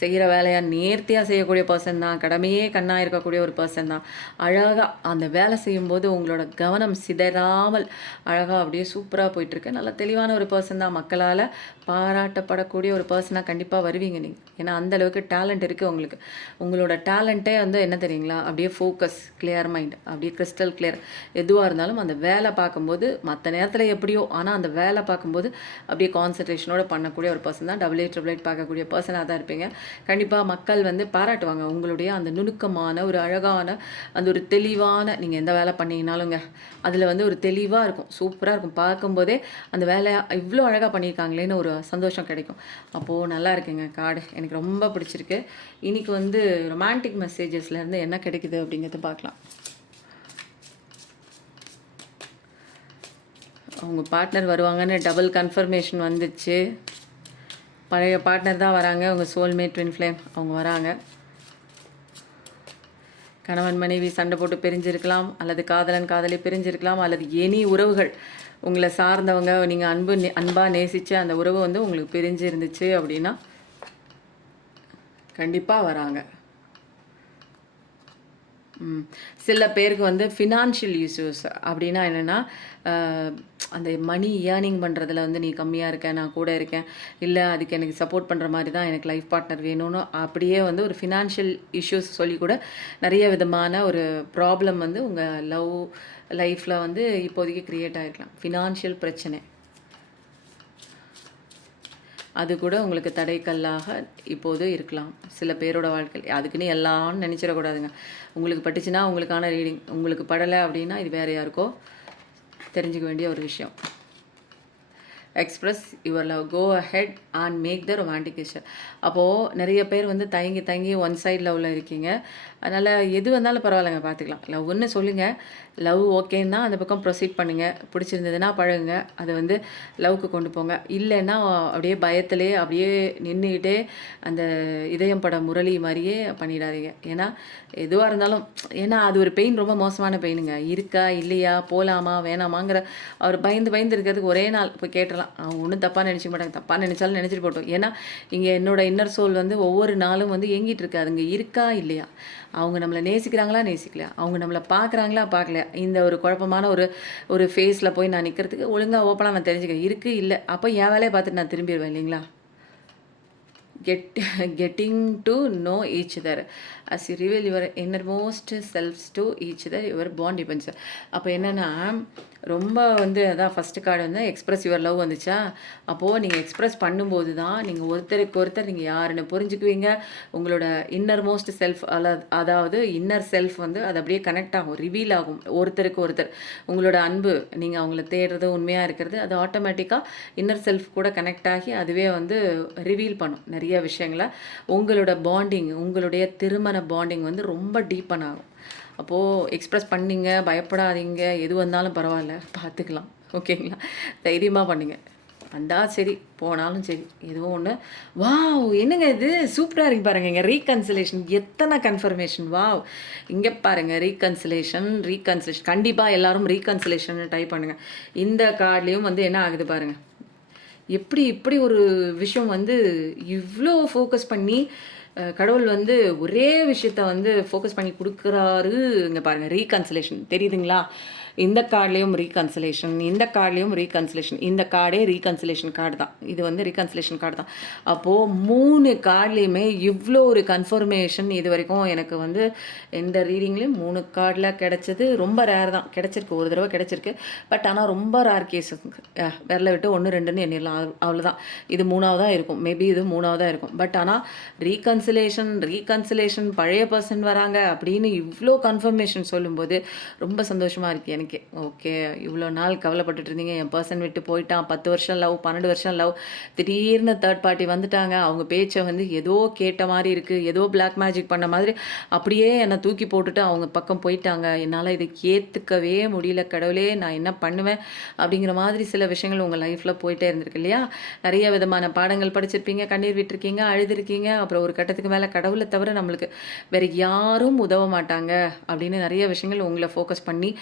செய்கிற வேலையை நேர்த்தியாக செய்யக்கூடிய பர்சன் தான். கடமையே கண்ணாக இருக்கக்கூடிய ஒரு பர்சன் தான். அழகாக அந்த வேலை செய்யும்போது உங்களோட கவனம் சிதறாமல் அழகாக அப்படியே சூப்பராக போயிட்டுருக்கு. நல்ல தெளிவான ஒரு பர்சன் தான். மக்களால் பாராட்டப்படக்கூடிய ஒரு பர்சனாக கண்டிப்பாக வருவீங்க நீங்கள். ஏன்னா அந்தளவுக்கு டேலண்ட் இருக்குது உங்களுக்கு. உங்களோட டேலண்ட்டே வந்து என்ன தெரியுங்களா, அப்படியே ஃபோக்கஸ், கிளியர் மைண்ட், அப்படியே கிறிஸ்டல் கிளியர். எதுவாக இருந்தாலும் அந்த வேலை பார்க்கும்போது மற்ற நேரத்தில் எப்படியோ, ஆனால் அந்த வேலை பார்க்கும்போது அப்படியே கான்சன்ட்ரேஷனோடு பண்ணக்கூடிய ஒரு பர்சன் தான். 8888 பார்க்கக்கூடிய பர்சனாக தான் இருப்பீங்க. கண்டிப்பாக மக்கள் வந்து பாராட்டுவாங்க உங்களுடைய அந்த நுணுக்கமான ஒரு அழகான அந்த ஒரு தெளிவான, நீங்கள் எந்த வேலை பண்ணிங்கனாலுங்க அதில் வந்து ஒரு தெளிவாக இருக்கும், சூப்பராக இருக்கும். பார்க்கும்போதே அந்த வேலையை இவ்வளோ அழகாக பண்ணியிருக்காங்களேன்னு ஒரு சந்தோஷம் கிடைக்கும். அப்போது நல்லா இருக்குங்க கார்டு, எனக்கு ரொம்ப பிடிச்சிருக்கு. இன்றைக்கி வந்து ரொமான்டிக் மெசேஜஸ்லேருந்து என்ன கிடைக்குது அப்படிங்கிறத பார்க்கலாம். அவங்க பார்ட்னர் வருவாங்கன்னு டபுள் கன்ஃபர்மேஷன் வந்துச்சு. பழைய பார்ட்னர் தான் வராங்க. உங்கள் சோல்மேட், ட்வின் ஃப்ளேம் அவங்க வராங்க. கணவன் மனைவி சண்டை போட்டு பிரிஞ்சிருக்கலாம், அல்லது காதலன் காதலி பிரிஞ்சிருக்கலாம், அல்லது எனி உறவுகள் உங்களை சார்ந்தவங்க நீங்கள் அன்பாக நேசித்து அந்த உறவு வந்து உங்களுக்கு பிரிஞ்சு இருந்துச்சு அப்படின்னா கண்டிப்பாக வராங்க. சில பேருக்கு வந்து ஃபினான்ஷியல் இஷ்யூஸ் அப்படின்னா என்னென்னா, அந்த மணி ஏர்னிங் பண்ணுறதுல வந்து நீ கம்மியாக இருக்க, நான் கூட இருக்கேன், இல்லை அதுக்கு எனக்கு சப்போர்ட் பண்ணுற மாதிரி தான் எனக்கு லைஃப் பார்ட்னர் வேணும்னு அப்படியே வந்து ஒரு ஃபினான்ஷியல் இஷ்யூஸ் சொல்லி கூட நிறைய விதமான ஒரு ப்ராப்ளம் வந்து உங்கள் லவ் லைஃப்பில் வந்து இப்போதைக்கு க்ரியேட் ஆகிருக்கலாம். ஃபினான்ஷியல் பிரச்சனை அது கூட உங்களுக்கு தடைக்கல்லாக இப்போது இருக்கலாம் சில பேரோட வாழ்க்கையில். அதுக்குன்னு எல்லாம்னு நினச்சிடக்கூடாதுங்க. உங்களுக்கு பட்டுச்சுன்னா உங்களுக்கான ரீடிங், உங்களுக்கு படலை அப்படின்னா இது வேறு யாருக்கோ தெரிஞ்சுக்க வேண்டிய ஒரு விஷயம். Express your love, go ahead and make the romantic விஷயம். அப்போது நிறைய பேர் வந்து தயங்கி ஒன் சைட் லவ்வில் இருக்கீங்க. அதனால் எது வந்தாலும் பரவாயில்லைங்க, பார்த்துக்கலாம். லவ்னு சொல்லுங்கள், லவ் ஓகேன்னா அந்த பக்கம் ப்ரொசீட் பண்ணுங்கள். பிடிச்சிருந்ததுன்னா பழகுங்க, அதை வந்து லவ்க்கு கொண்டு போங்க. இல்லைன்னா அப்படியே பயத்திலே அப்படியே நின்றுக்கிட்டே அந்த இதயம் பட முரளி மாதிரியே பண்ணிடாதீங்க. ஏன்னா எதுவாக இருந்தாலும், ஏன்னா அது ஒரு பெயின், ரொம்ப மோசமான பெயினுங்க. இருக்கா இல்லையா, போகலாமா வேணாமாங்கிற அவர் பயந்து இருக்கிறதுக்கு ஒரே நாள் போய் கேட்டுடலாம். அவங்க ஒன்றும் தப்பாக நினச்சிக்க மாட்டாங்க. தப்பாக நினச்சாலும் நினச்சிட்டு போட்டோம். ஏன்னா இங்கே என்னோட இன்னர் சோல் வந்து ஒவ்வொரு நாளும் வந்து ஏங்கிட்டு இருக்கு. அதுங்க இருக்கா இல்லையா, அவங்க நம்மளை நேசிக்கிறாங்களா நேசிக்கலையா, அவங்க நம்மளை பார்க்குறாங்களா பார்க்கலையா, இந்த ஒரு குழப்பமான ஒரு ஃபேஸில் போய் நான் நிற்கிறதுக்கு ஒழுங்காக ஓப்பனாக நான் தெரிஞ்சுக்கிறேன். இருக்குது இல்லை, அப்போ என் வேலையை பார்த்துட்டு நான் திரும்பிடுவேன் இல்லைங்களா. getting to know each other as you reveal your innermost selves to each other, your bond depends. அப்போ என்னென்னா ரொம்ப வந்து அதான் ஃபஸ்ட்டு கார்டு வந்து எக்ஸ்ப்ரெஸ் யுவர் லவ் வந்துச்சா. அப்போது நீங்கள் எக்ஸ்ப்ரெஸ் பண்ணும்போது தான் நீங்கள் ஒருத்தருக்கு ஒருத்தர் நீங்கள் யாருன்னு புரிஞ்சுக்குவீங்க. உங்களோட இன்னர் மோஸ்ட் செல்ஃப், அதாவது இன்னர் செல்ஃப் வந்து அது அப்படியே கனெக்ட் ஆகும், ரிவீல் ஆகும் ஒருத்தருக்கு ஒருத்தர். உங்களோட அன்பு, நீங்கள் அவங்கள தேடுறது, உண்மையாக இருக்கிறது, அது ஆட்டோமேட்டிக்காக இன்னர் செல்ஃப் கூட கனெக்ட் ஆகி அதுவே வந்து ரிவீல் பண்ணும் நிறைய விஷயங்களை. உங்களோட பாண்டிங், உங்களுடைய திருமண பாண்டிங் வந்து ரொம்ப டீப்பன் ஆகும். அப்போது எக்ஸ்ப்ரெஸ் பண்ணிங்க, பயப்படாதீங்க, எது வந்தாலும் பரவாயில்ல, பார்த்துக்கலாம். ஓகேங்களா, தைரியமாக பண்ணுங்க. வந்தால் சரி, போனாலும் சரி, எதுவும் ஒன்று. வாவ், என்னங்க இது சூப்பராக இருக்கு பாருங்க. இங்கே ரீகன்சிலேஷன், எத்தனை கன்ஃபர்மேஷன். வாவ், இங்கே பாருங்கள், ரீகன்சிலேஷன் கண்டிப்பாக எல்லாரும் ரீகன்சிலேஷன் டைப் பண்ணுங்கள். இந்த கார்ட்லேயும் வந்து என்ன ஆகுது பாருங்கள், இப்படி ஒரு விஷயம் வந்து இவ்வளோ ஃபோக்கஸ் பண்ணி கடவுள் வந்து ஒரே விஷயத்த வந்து ஃபோக்கஸ் பண்ணி கொடுக்குறாரு. இங்கே பாருங்கள், ரீகன்சிலேஷன் தெரியுதுங்களா. இந்த கார்ட்லேயும் ரீகன்சிலேஷன், இந்த கார்ட்லேயும் ரீகன்சிலேஷன். இந்த கார்டே ரீகன்சிலேஷன் கார்டு தான். இது வந்து ரீகன்சிலேஷன் கார்டு தான். அப்போது 3 கார்ட்லேயுமே இவ்வளோ ஒரு கன்ஃபர்மேஷன் இது வரைக்கும் எனக்கு வந்து எந்த ரீடிங்லேயும் 3 கார்டில் கிடச்சது ரொம்ப ரேர் தான். கிடச்சிருக்கு, ஒரு தடவை கிடச்சிருக்கு. பட் ஆனால் ரொம்ப ரேர் கேஸஸ். விரல விட்டு 1 2ன்னு எண்ணிடலாம், அவ்வளோதான். இது 3ஆவதாக இருக்கும், மேபி இது 3ஆவதாக இருக்கும். பட் ஆனால் ரீகன்சிலேஷன் பழைய பர்சன் வராங்க அப்படின்னு இவ்வளோ கன்ஃபர்மேஷன் சொல்லும்போது ரொம்ப சந்தோஷமாக இருக்குது எனக்கு. ஓகே, இவ்வளோ நாள் கவலைப்பட்டுட்டு இருந்தீங்க, என் பர்சன் விட்டு போயிட்டான், 10 வருஷம் லவ், 12 வருஷம் லவ், திடீர்னு தேர்ட் பார்ட்டி வந்துட்டாங்க, அவங்க பேச்சை வந்து ஏதோ கேட்ட மாதிரி இருக்குது, ஏதோ பிளாக் மேஜிக் பண்ண மாதிரி அப்படியே என்னை தூக்கி போட்டுட்டு அவங்க பக்கம் போயிட்டாங்க. என்னால் இதை ஏற்றுக்கவே முடியல, கடவுளே நான் என்ன பண்ணுவேன் அப்படிங்கிற மாதிரி சில விஷயங்கள் உங்கள் லைஃப்பில் போயிட்டே இருந்திருக்கு இல்லையா? நிறைய விதமான பாடங்கள் படிச்சிருப்பீங்க, கண்ணீர் விட்டுருக்கீங்க, அழுதுருக்கீங்க. அப்புறம் ஒரு கட்டத்துக்கு மேலே கடவுளை தவிர நம்மளுக்கு வேறு யாரும் உதவ மாட்டாங்க அப்படின்னு நிறைய விஷயங்கள் உங்களை ஃபோக்கஸ் பண்ணி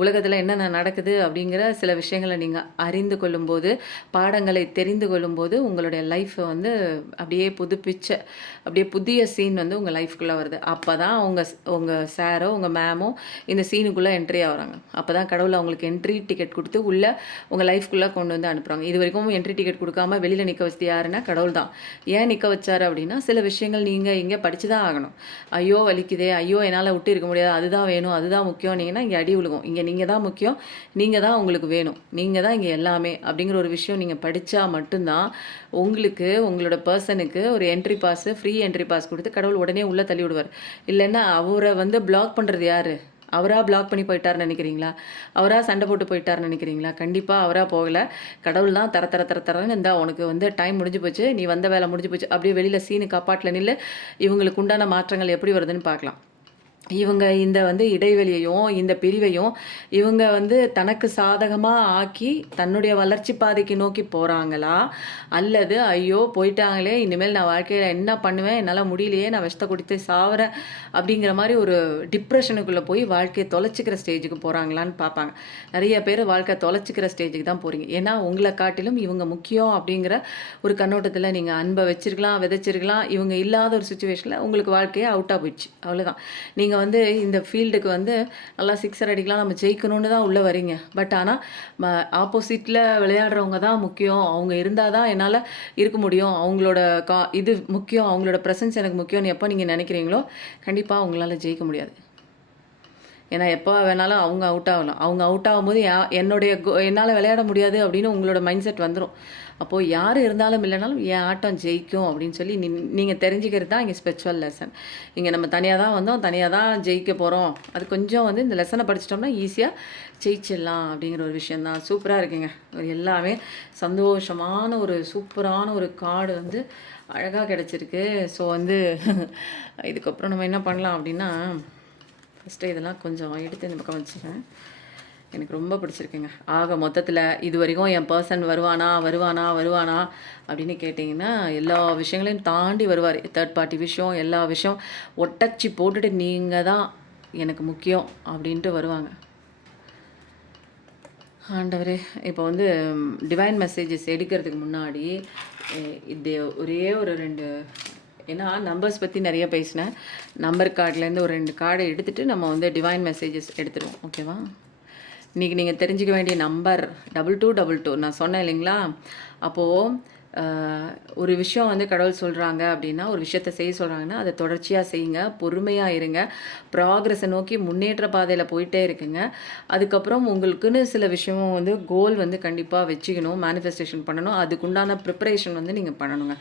உலகத்தில் என்னென்ன நடக்குது அப்படிங்கிற சில விஷயங்களை நீங்கள் அறிந்து கொள்ளும்போது, பாடங்களை தெரிந்து கொள்ளும்போது உங்களுடைய லைஃப்பை வந்து அப்படியே அப்படியே புதிய சீன் வந்து உங்கள் லைஃப்குள்ளே வருது. அப்போ தான் உங்கள் சாரோ உங்கள் மேமோ இந்த சீனுக்குள்ளே என்ட்ரி ஆகுறாங்க. அப்போ தான் கடவுள் அவங்களுக்கு என்ட்ரி டிக்கெட் கொடுத்து உள்ளே உங்கள் லைஃப்குள்ளே கொண்டு வந்து அனுப்புகிறாங்க. இது வரைக்கும் என்ட்ரி டிக்கெட் கொடுக்காம வெளியில் நிற்க வச்சது யாருன்னா கடவுள் தான். ஏன் நிற்க வச்சார் அப்படின்னா, சில விஷயங்கள் நீங்கள் இங்கே படித்து தான் ஆகணும். ஐயோ வலிக்குதே, ஐயோ என்னால் விட்டு இருக்க முடியாது, அதுதான் வேணும், அதுதான் முக்கியம் நீங்கன்னா இங்கே அடி விழுகும். இங்கே நீங்கள் தான் முக்கியம், நீங்கள் தான் உங்களுக்கு வேணும், நீங்கள் தான் இங்கே எல்லாமே அப்படிங்கிற ஒரு விஷயம் நீங்கள் படித்தா மட்டும்தான் உங்களுக்கு உங்களோட பர்சனுக்கு ஒரு entry pass, free entry pass கொடுத்து கடவுள் உடனே உள்ளே தள்ளி விடுவார். இல்லைன்னா அவரை வந்து பிளாக் பண்ணுறது யார்? அவராக பிளாக் பண்ணி போயிட்டார்னு நினைக்கிறீங்களா? அவராக சண்டை போட்டு போயிட்டார்னு நினைக்கிறீங்களா? கண்டிப்பாக அவராக போகலை. கடவுள் தான் தரன்னு இருந்தால் உனக்கு வந்து டைம் முடிஞ்சு போச்சு, நீ வந்த வேலை முடிஞ்சு போச்சு, அப்படியே வெளியில் சீனுக்கு அப்பாட்டில் நின்று இவங்களுக்கு உண்டான மாற்றங்கள் எப்படி வருதுன்னு பார்க்கலாம். இவங்க இந்த வந்து இடைவெளியையும் இந்த பிரிவையும் இவங்க வந்து தனக்கு சாதகமாக ஆக்கி தன்னுடைய வளர்ச்சி பாதைக்கு நோக்கி போகிறாங்களா, அல்லது ஐயோ போயிட்டாங்களே இனிமேல் நான் வாழ்க்கையில் என்ன பண்ணுவேன், என்னால் முடியலையே, நான் விஷத்தை குடித்து சாவறேன் அப்படிங்கிற மாதிரி ஒரு டிப்ரெஷனுக்குள்ளே போய் வாழ்க்கையை தொலைச்சிக்கிற ஸ்டேஜுக்கு போகிறாங்களான்னு பார்ப்பாங்க. நிறைய பேர் வாழ்க்கை தொலைச்சிக்கிற ஸ்டேஜுக்கு தான் போகிறீங்க. ஏன்னா உங்களை காட்டிலும் இவங்க முக்கியம் அப்படிங்கிற ஒரு கண்ணோட்டத்தில் நீங்கள் அன்பை வச்சிருக்கலாம், விதைச்சிருக்கலாம். இவங்க இல்லாத ஒரு சுச்சுவேஷனில் உங்களுக்கு வாழ்க்கையே அவுட்டாக போயிடுச்சு, அவ்வளோதான். நீங்கள் வந்து இந்த ஃபீல்டுக்கு வந்து நல்லா சிக்ஸர் அடிக்கலாம், நம்ம ஜெயிக்கணும்னு தான் உள்ளே வரீங்க. பட் ஆனால் ஆப்போசிட்டில் விளையாடுறவங்க தான் முக்கியம், அவங்க இருந்தால் தான் என்னால் இருக்க முடியும், அவங்களோட இது முக்கியம், அவங்களோட ப்ரெசன்ஸ் எனக்கு முக்கியம்னு எப்போ நீங்கள் நினைக்கிறீங்களோ கண்டிப்பாக அவங்களால ஜெயிக்க முடியாது. ஏன்னா எப்போ வேணாலும் அவங்க அவுட் ஆகலாம். அவங்க அவுட் ஆகும்போது என்னால் விளையாட முடியாது அப்படின்னு உங்களோட மைண்ட் செட் வந்துடும். அப்போது யார் இருந்தாலும் இல்லைனாலும் என் ஆட்டம் ஜெயிக்கும் அப்படின்னு சொல்லி நீங்கள் தெரிஞ்சுக்கிறது தான் இங்கே ஸ்பிரிச்சுவல் லெசன். இங்கே நம்ம தனியாக தான் வந்தோம், தனியாக தான் ஜெயிக்க போகிறோம். அது கொஞ்சம் வந்து இந்த லெசனை படிச்சிட்டோம்னா ஈஸியாக ஜெயிச்சிடலாம் அப்படிங்கிற ஒரு விஷயந்தான். சூப்பராக இருக்குங்க. எல்லாமே சந்தோஷமான ஒரு சூப்பரான ஒரு கார்டு வந்து அழகாக கிடச்சிருக்கு. ஸோ வந்து இதுக்கப்புறம் நம்ம என்ன பண்ணலாம் அப்படின்னா, ஃபஸ்ட்டு இதெல்லாம் கொஞ்சம் எடுத்து இந்த பக்கம் வச்சுக்கிறேன். எனக்கு ரொம்ப பிடிச்சிருக்குங்க. ஆக மொத்தத்தில் இது வரைக்கும் என் பர்சன் வருவானா அப்படின்னு கேட்டிங்கன்னா எல்லா விஷயங்களையும் தாண்டி வருவார். தேர்ட் பார்ட்டி விஷயம், எல்லா விஷயம் ஒட்டச்சி போட்டுட்டு நீங்கள் தான் எனக்கு முக்கியம் அப்படின்ட்டு வருவாங்க. ஆண்டவரே, இப்போ வந்து டிவைன் மெசேஜஸ் எடுக்கிறதுக்கு முன்னாடி இது ஒரே ஒரு 2, ஏன்னா நம்பர்ஸ் பற்றி நிறைய பேசினேன். நம்பர் கார்ட்லேருந்து ஒரு 2 கார்டை எடுத்துகிட்டு நம்ம வந்து டிவைன் மெசேஜஸ் எடுத்துடுவோம். ஓகேவா? இன்றைக்கி நீங்கள் தெரிஞ்சிக்க வேண்டிய நம்பர் 2222 நான் சொன்னேன் இல்லைங்களா? அப்போது ஒரு விஷயம் வந்து கடவுள் சொல்கிறாங்க அப்படின்னா, ஒரு விஷயத்தை செய்ய சொல்கிறாங்கன்னா அதை தொடர்ச்சியாக செய்யுங்க, பொறுமையாக இருங்க, ப்ராக்ரஸை நோக்கி முன்னேற்ற பாதையில் போயிட்டே இருக்குங்க. அதுக்கப்புறம் உங்களுக்குன்னு சில விஷயம் வந்து கோல் வந்து கண்டிப்பாக வச்சுக்கணும், மேனிஃபெஸ்டேஷன் பண்ணணும். அதுக்குண்டான ப்ரிப்பரேஷன் வந்து நீங்கள் பண்ணணுங்க.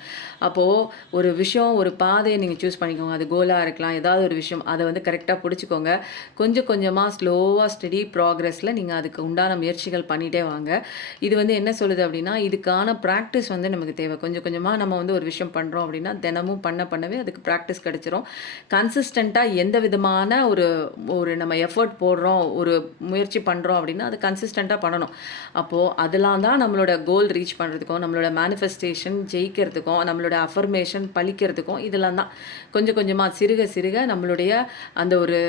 அப்போது ஒரு விஷயம், ஒரு பாதையை நீங்கள் சூஸ் பண்ணிக்கோங்க. அது கோலாக இருக்கலாம், ஏதாவது ஒரு விஷயம், அதை வந்து கரெக்டாக பிடிச்சிக்கோங்க. கொஞ்சம் கொஞ்சமாக ஸ்லோவாக ஸ்டடி ப்ராக்ரஸில் நீங்கள் அதுக்கு உண்டான முயற்சிகள் பண்ணிகிட்டே வாங்க. இது வந்து என்ன சொல்லுது அப்படின்னா, இதுக்கான ப்ராக்டிஸ் வந்து நமக்கு தேவை. கொஞ்சம் கொஞ்சமாக நம்ம வந்து ஒரு விஷயம் பண்ணுறோம் அப்படின்னா தினமும் பண்ணவே அதுக்கு ப்ராக்டிஸ் கிடச்சிரும். கன்சிஸ்டண்ட்டாக எந்த விதமான ஒரு நம்ம எஃபர்ட் போடுறோம், ஒரு முயற்சி பண்ணுறோம் அப்படின்னா அது கன்சிஸ்டண்ட்டாக பண்ணணும். அப்போது அதெல்லாம் தான் நம்மளோட கோல் ரீச் பண்ணுறதுக்கும், நம்மளோட மேனிஃபெஸ்டேஷன் ஜெயிக்கிறதுக்கும், நம்மளோட அஃபர்மேஷன் பலிக்கிறதுக்கும் இதெல்லாம் தான் கொஞ்சம் கொஞ்சமாக சிறுக சிறுக நம்மளுடைய அந்த ஒரு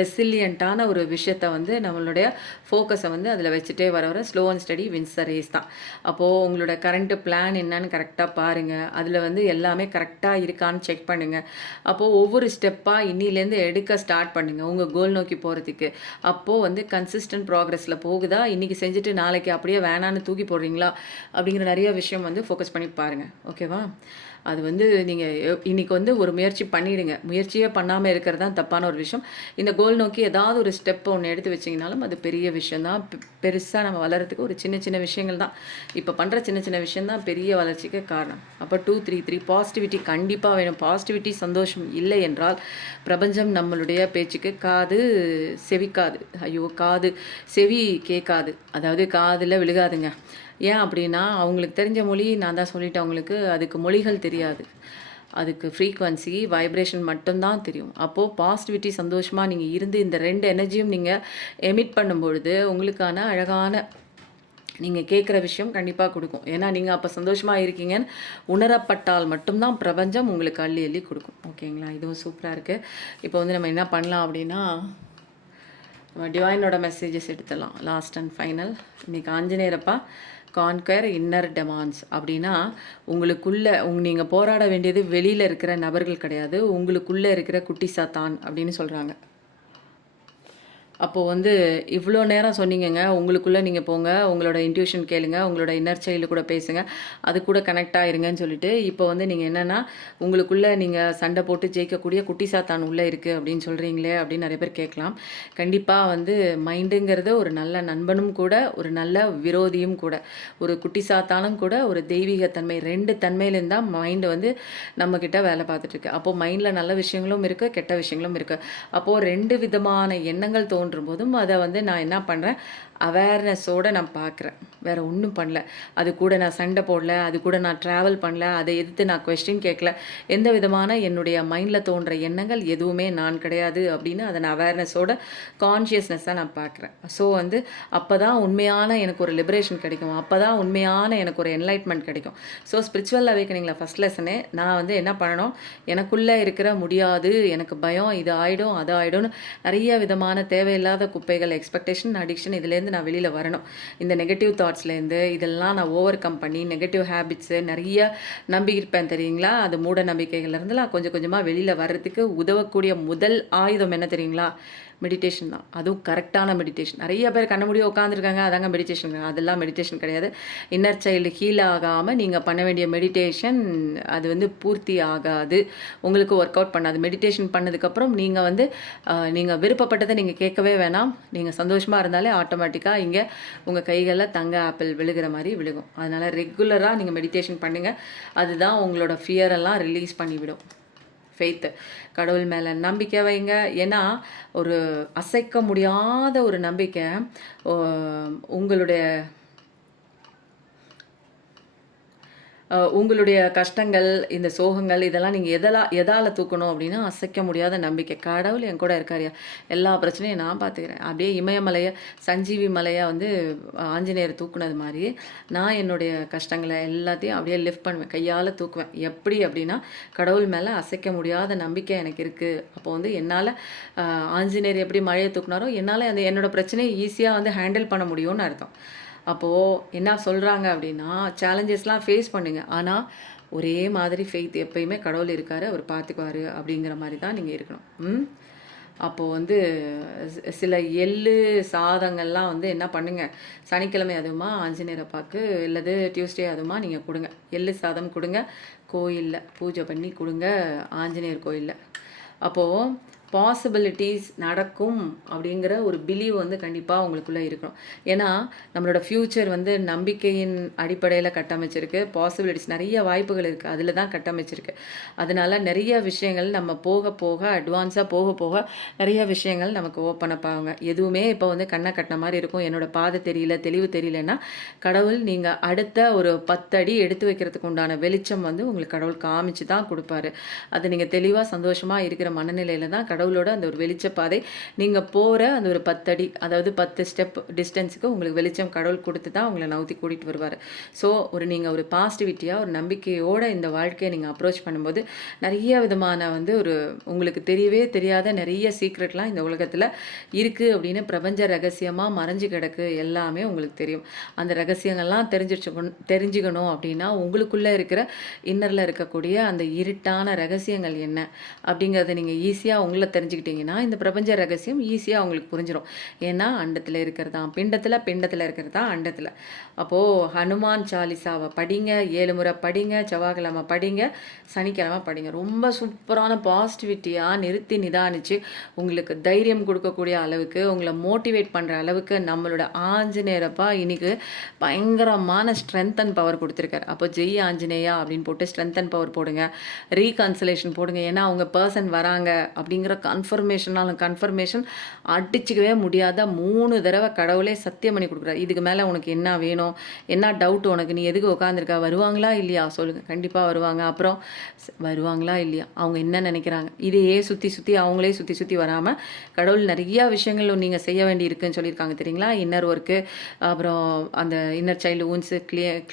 ரெசிலியண்ட்டான ஒரு விஷயத்தை வந்து நம்மளுடைய ஃபோக்கஸை வந்து அதில் வச்சுட்டே வர slow and steady wins the race தான். அப்போது உங்களோட கரண்ட் பிளான் என்ன என்னன்னு கரெக்டாக பாருங்கள். அதில் வந்து எல்லாமே கரெக்டாக இருக்கான்னு செக் பண்ணுங்கள். அப்போது ஒவ்வொரு ஸ்டெப்பாக இன்னிலேருந்து எடுக்க ஸ்டார்ட் பண்ணுங்கள் உங்கள் கோல் நோக்கி போகிறதுக்கு. அப்போது வந்து கன்சிஸ்டன்ட் ப்ராக்ரஸில் போகுதா, இன்றைக்கி செஞ்சுட்டு நாளைக்கு அப்படியே வேணான்னு தூக்கி போடுறீங்களா அப்படிங்கிற நிறைய விஷயம் வந்து ஃபோக்கஸ் பண்ணி பாருங்கள். ஓகேவா? அது வந்து நீங்கள் இன்றைக்கி வந்து ஒரு முயற்சி பண்ணிவிடுங்க. முயற்சியே பண்ணாமல் இருக்கிறது தான் தப்பான ஒரு விஷயம். இந்த கோல் நோக்கி ஏதாவது ஒரு ஸ்டெப் ஒன்று எடுத்து வச்சிங்கனாலும் அது பெரிய விஷயந்தான். பெருசாக நம்ம வளர்கிறதுக்கு ஒரு சின்ன சின்ன விஷயங்கள் தான், இப்போ பண்ணுற சின்ன சின்ன விஷயந்தான் பெரிய வளர்ச்சிக்கு காரணம். அப்போ 233 பாசிட்டிவிட்டி கண்டிப்பாக வேணும். பாசிட்டிவிட்டி சந்தோஷம் இல்லை என்றால் பிரபஞ்சம் நம்மளுடைய பேச்சுக்கு காது செவிக்காது. ஐயோ, காது செவி கேட்காது, அதாவது காதில் விழுகாதுங்க. ஏன் அப்படின்னா அவங்களுக்கு தெரிஞ்ச மொழி நான் தான் சொல்லிட்டேன் அவங்களுக்கு, அதுக்கு மொழிகள் தெரியாது. அதுக்கு ஃப்ரீக்வன்சி வைப்ரேஷன் மட்டும்தான் தெரியும். அப்போது பாசிட்டிவிட்டி சந்தோஷமாக நீங்கள் இருந்து இந்த 2 எனர்ஜியும் நீங்கள் எமிட் பண்ணும்பொழுது உங்களுக்கான அழகான நீங்கள் கேட்குற விஷயம் கண்டிப்பாக கொடுக்கும். ஏன்னா நீங்கள் அப்போ சந்தோஷமாக இருக்கீங்கன்னு உணரப்பட்டால் மட்டும்தான் பிரபஞ்சம் உங்களுக்கு அள்ளி அள்ளி கொடுக்கும். ஓகேங்களா? இதுவும் சூப்பராக இருக்குது. இப்போ வந்து நம்ம என்ன பண்ணலாம் அப்படின்னா, நம்ம டிவைனோட மெசேஜஸ் எடுத்துடலாம். Last and final. இன்றைக்கி ஆஞ்சநேயரப்பா கான்கர் இன்னர் டெமான்ஸ் அப்படின்னா, உங்களுக்குள்ளே நீங்கள் போராட வேண்டியது வெளியில் இருக்கிற நபர்கள் கிடையாது, உங்களுக்குள்ளே இருக்கிற குட்டி சாத்தான் அப்படின்னு சொல்கிறாங்க. அப்போது வந்து இவ்வளோ நேரம் சொன்னீங்கங்க, உங்களுக்குள்ளே நீங்கள் போங்க, உங்களோட இன்ட்யூஷன் கேளுங்க, உங்களோட இன்னர் சைல்டு கூட பேசுங்க, அது கூட கனெக்ட் ஆகிருங்கன்னு சொல்லிட்டு, இப்போ வந்து நீங்கள் என்னென்னா உங்களுக்குள்ளே நீங்கள் சண்டை போட்டு ஜெயிக்கக்கூடிய குட்டி சாத்தான் உள்ளே இருக்குது அப்படின்னு சொல்கிறீங்களே அப்படின்னு நிறைய பேர் கேட்கலாம். கண்டிப்பாக வந்து மைண்டுங்கிறது ஒரு நல்ல நண்பனும் கூட, ஒரு நல்ல விரோதியும் கூட, ஒரு குட்டி சாத்தானும் கூட, ஒரு தெய்வீகத்தன்மை 2 தன்மையிலேருந்து தான் மைண்டு வந்து நம்மக்கிட்ட வேலை பார்த்துட்ருக்கு. அப்போது மைண்டில் நல்ல விஷயங்களும் இருக்குது, கெட்ட விஷயங்களும் இருக்குது. அப்போது 2 விதமான எண்ணங்கள் போதும் அதை வந்து நான் என்ன பண்ணுறேன், அவேர்னஸோடு நான் பார்க்குறேன், வேறு ஒன்றும் பண்ணல. அது கூட நான் சண்டை போடல, அது கூட நான் ட்ராவல் பண்ணல, அதை எதிர்த்து நான் கொஸ்டின் கேட்கல. எந்த விதமான என்னுடைய மைண்டில் தோன்ற எண்ணங்கள் எதுவுமே நான் கிடையாது அப்படின்னு அதை நான் அவேர்னஸோட கான்ஷியஸ்னஸாக நான் பார்க்குறேன். ஸோ வந்து அப்போ தான் உண்மையான எனக்கு ஒரு லிபரேஷன் கிடைக்கும், அப்போ தான் உண்மையான எனக்கு ஒரு என்லைட்மெண்ட் கிடைக்கும். ஸோ ஸ்பிரிச்சுவல் அவேக்கனிங்கில் ஃபஸ்ட் லெசனே நான் வந்து என்ன பண்ணணும், எனக்குள்ளே இருக்கிற முடியாது, எனக்கு பயம், இது ஆகிடும் அது ஆகிடும்னு நிறைய விதமான தேவையில்லாத குப்பைகள், எக்ஸ்பெக்டேஷன், அடிக்ஷன், இதுலேருந்து நான் வெளியில் வரணும். இந்த நெகட்டிவ் தாட்ஸ்லேருந்து இதெல்லாம் நான் ஓவர் கம் பண்ணி நெகட்டிவ் ஹேபிட்ஸு நிறைய நம்பியிருப்பேன் தெரியுங்களா, அது மூட நம்பிக்கைகள்லேருந்துலாம் கொஞ்சம் கொஞ்சமாக வெளியில் வர்றதுக்கு உதவக்கூடிய முதல் ஆயுதம் என்ன தெரியுங்களா, மெடிடேஷன் தான். அதுவும் கரெக்டான மெடிடேஷன். நிறைய பேர் கண்ண மூடி உட்காந்துருக்காங்க, அதாங்க மெடிடேஷன். அதெல்லாம் மெடிடேஷன் கிடையாது. இன்னர் சைல்டு ஹீல் ஆகாமல் நீங்கள் பண்ண வேண்டிய மெடிடேஷன் அது வந்து பூர்த்தி ஆகாது, உங்களுக்கு ஒர்க் அவுட் பண்ணாது. மெடிடேஷன் பண்ணதுக்கப்புறம் நீங்கள் வந்து நீங்கள் விருப்பப்பட்டதை நீங்கள் கேட்கவே வேணாம், நீங்கள் சந்தோஷமாக இருந்தாலே ஆட்டோமேட்டிக்காக இங்கே உங்கள் கைகளில் தங்க ஆப்பிள் விழுகிற மாதிரி விழுகும். அதனால் ரெகுலராக நீங்கள் மெடிடேஷன் பண்ணுங்கள், அதுதான் உங்களோட ஃபியரெல்லாம் ரிலீஸ் பண்ணிவிடும். ஃபெய்த்து, கடவுள் மேலே நம்பிக்கை வைங்க. ஏன்னா ஒரு அசைக்க முடியாத ஒரு நம்பிக்கை உங்களுடைய உங்களுடைய கஷ்டங்கள், இந்த சோகங்கள் இதெல்லாம் நீங்கள் எதால் தூக்கணும் அப்படின்னா, அசைக்க முடியாத நம்பிக்கை. கடவுள் என் கூட இருக்காருயா, எல்லா பிரச்சனையும் நான் பார்த்துக்கிறேன். அப்படியே இமயமலையை சஞ்சீவி மலையை வந்து ஆஞ்சநேயர் தூக்குனது மாதிரி நான் என்னுடைய கஷ்டங்களை எல்லாத்தையும் அப்படியே லிஃப்ட் பண்ணுவேன், கையால் தூக்குவேன். எப்படி அப்படின்னா, கடவுள் மேலே அசைக்க முடியாத நம்பிக்கை எனக்கு இருக்குது. அப்போ வந்து என்னால் ஆஞ்சநேயர் எப்படி மழையை தூக்குனாரோ என்னால் அந்த என்னோடய பிரச்சனையை ஈஸியாக வந்து ஹேண்டில் பண்ண முடியும்னு அர்த்தம். அப்போது என்ன சொல்கிறாங்க அப்படின்னா, சேலஞ்சஸ்லாம் ஃபேஸ் பண்ணுங்கள், ஆனால் ஒரே மாதிரி ஃபெய்த், எப்பயுமே கடவுள் இருக்கார், அவர் பார்த்துக்குவார் அப்படிங்கிற மாதிரி தான் நீங்கள் இருக்கணும். அப்போது வந்து சில எள்ளு சாதங்கள்லாம் வந்து என்ன பண்ணுங்கள், சனிக்கிழமை அதுவுமா ஆஞ்சநேயர் அப்பாவுக்கு இல்லது டியூஸ்டே அதுவுமா நீங்கள் கொடுங்க, எள்ளு சாதம் கொடுங்க, கோயிலில் பூஜை பண்ணி கொடுங்க, ஆஞ்சநேயர் கோயிலில். அப்போது பாசிபிலிட்டிஸ் நடக்கும் அப்படிங்கிற ஒரு பிலீவ் வந்து கண்டிப்பாக உங்களுக்குள்ளே இருக்கணும். ஏன்னா நம்மளோட ஃப்யூச்சர் வந்து நம்பிக்கையின் அடிப்படையில் கட்டமைச்சிருக்கு. பாசிபிலிட்டிஸ் நிறைய வாய்ப்புகள் இருக்குது, அதில் தான் கட்டமைச்சிருக்கு. அதனால் நிறைய விஷயங்கள் நம்ம போக போக அட்வான்ஸாக போக போக நிறைய விஷயங்கள் நமக்கு ஓப்பன் அப் ஆகுங்க. எதுவுமே இப்போ வந்து கண்ணை கட்டின மாதிரி இருக்கும், என்னோடய பாதை தெரியல, தெளிவு தெரியலன்னா கடவுள் நீங்கள் அடுத்த ஒரு 10 அடி எடுத்து வைக்கிறதுக்கு உண்டான வெளிச்சம் வந்து உங்களுக்கு கடவுள் காமிச்சு தான் கொடுப்பாரு. அது நீங்கள் தெளிவாக சந்தோஷமாக இருக்கிற மனநிலையில் தான் கடவுளோட அந்த ஒரு வெளிச்ச பாதை. நீங்க போற அந்த ஒரு 10 அடி, அதாவது 10 ஸ்டெப் டிஸ்டன்ஸுக்கு உங்களுக்கு வெளிச்சம் கடவுள் குடுத்து தான் உங்கள நவுத்தி கூட்டிட்டு வருவாரு. ஸோ நீங்க ஒரு பாசிட்டிவிட்டியா, ஒரு நம்பிக்கையோட இந்த வாழ்க்கைய நீங்க அப்ரோச் பண்ணும்போது, நெறைய விதமான வந்து ஒரு உங்களுக்கு தெரியவே தெரியாத நெறைய சீக்ரெட்லாம் இந்த உலகத்துல இருக்கு அப்படின்னு பிரபஞ்ச ரகசியமா மறைஞ்சு கிடக்கு எல்லாமே உங்களுக்கு தெரியும். அந்த ரகசியங்கள்லாம் தெரிஞ்சுக்கணும் அப்படின்னா, உங்களுக்குள்ள இருக்கிற இன்னர்ல இருக்கக்கூடிய அந்த இருட்டான ரகசியங்கள் என்ன அப்படிங்கிறத நீங்க ஈஸியா உங்கள தெரிஞ்சுக்கிட்டீங்கன்னா, இந்த பிரபஞ்ச ரகசியம் ஈஸியா உங்களுக்கு புரிஞ்சிரும். ஏன்னா, அண்டத்துல இருக்கிறது தான் பிண்டத்துல, பிண்டத்துல இருக்கிறது தான் அண்டத்துல. அப்போ ஹனுமான் சாலிசாவ படிங்க, 7 முறை படிங்க, செவ்வாய்க்கிழமை படிங்க, சனிக்கிழமை படிங்க. ரொம்ப சூப்பரான பாசிட்டிவிட்டியா நிறுத்தி நிதானிச்சு, உங்களுக்கு தைரியம் குடுக்கக்கூடிய அளவுக்கு, உங்கள மோட்டிவேட் பண்ற அளவுக்கு நம்மளோட ஆஞ்சநேயரப்பா இன்னைக்கு பயங்கரமான ஸ்ட்ரென்த் அண்ட் பவர் குடுத்துருக்காரு. அப்போ ஜெய் ஆஞ்சநேயா அப்படின்னு போட்டு ஸ்ட்ரென்த் அண்ட் பவர் போடுங்க. ரீகன்சலேஷன் போடுங்க. ஏன்னா, அவங்க பெர்சன் வராங்க அப்படிங்கிற கன்ஃபர்மேஷன் அடிச்சுக்கவே முடியாத 3 தடவ கடவுளே சத்தியம் பண்ணி குடுக்குறாரு. இதுக்கு மேல உனக்கு என்ன வேணும்? என்ன டவுட் உனக்கு? நீ எதுக்கு உட்காந்துருக்க? வருவாங்களா இல்லையா? சொல்லுங்க. கண்டிப்பா வருவாங்க. அப்புறம் வருவாங்களா இல்லையா? அவங்க என்ன நினைக்கிறாங்க? இதையே சுத்தி அவங்களே சுத்தி வராம, கடவுள் நெறைய விஷயங்கள் நீங்க செய்ய வேண்டி இருக்குன்னு சொல்லியிருக்காங்க தெரியுங்களா? இன்னர் ஒர்க்கு, அப்புறம் அந்த இன்னர் சைல்டு வூண்ட்ஸ்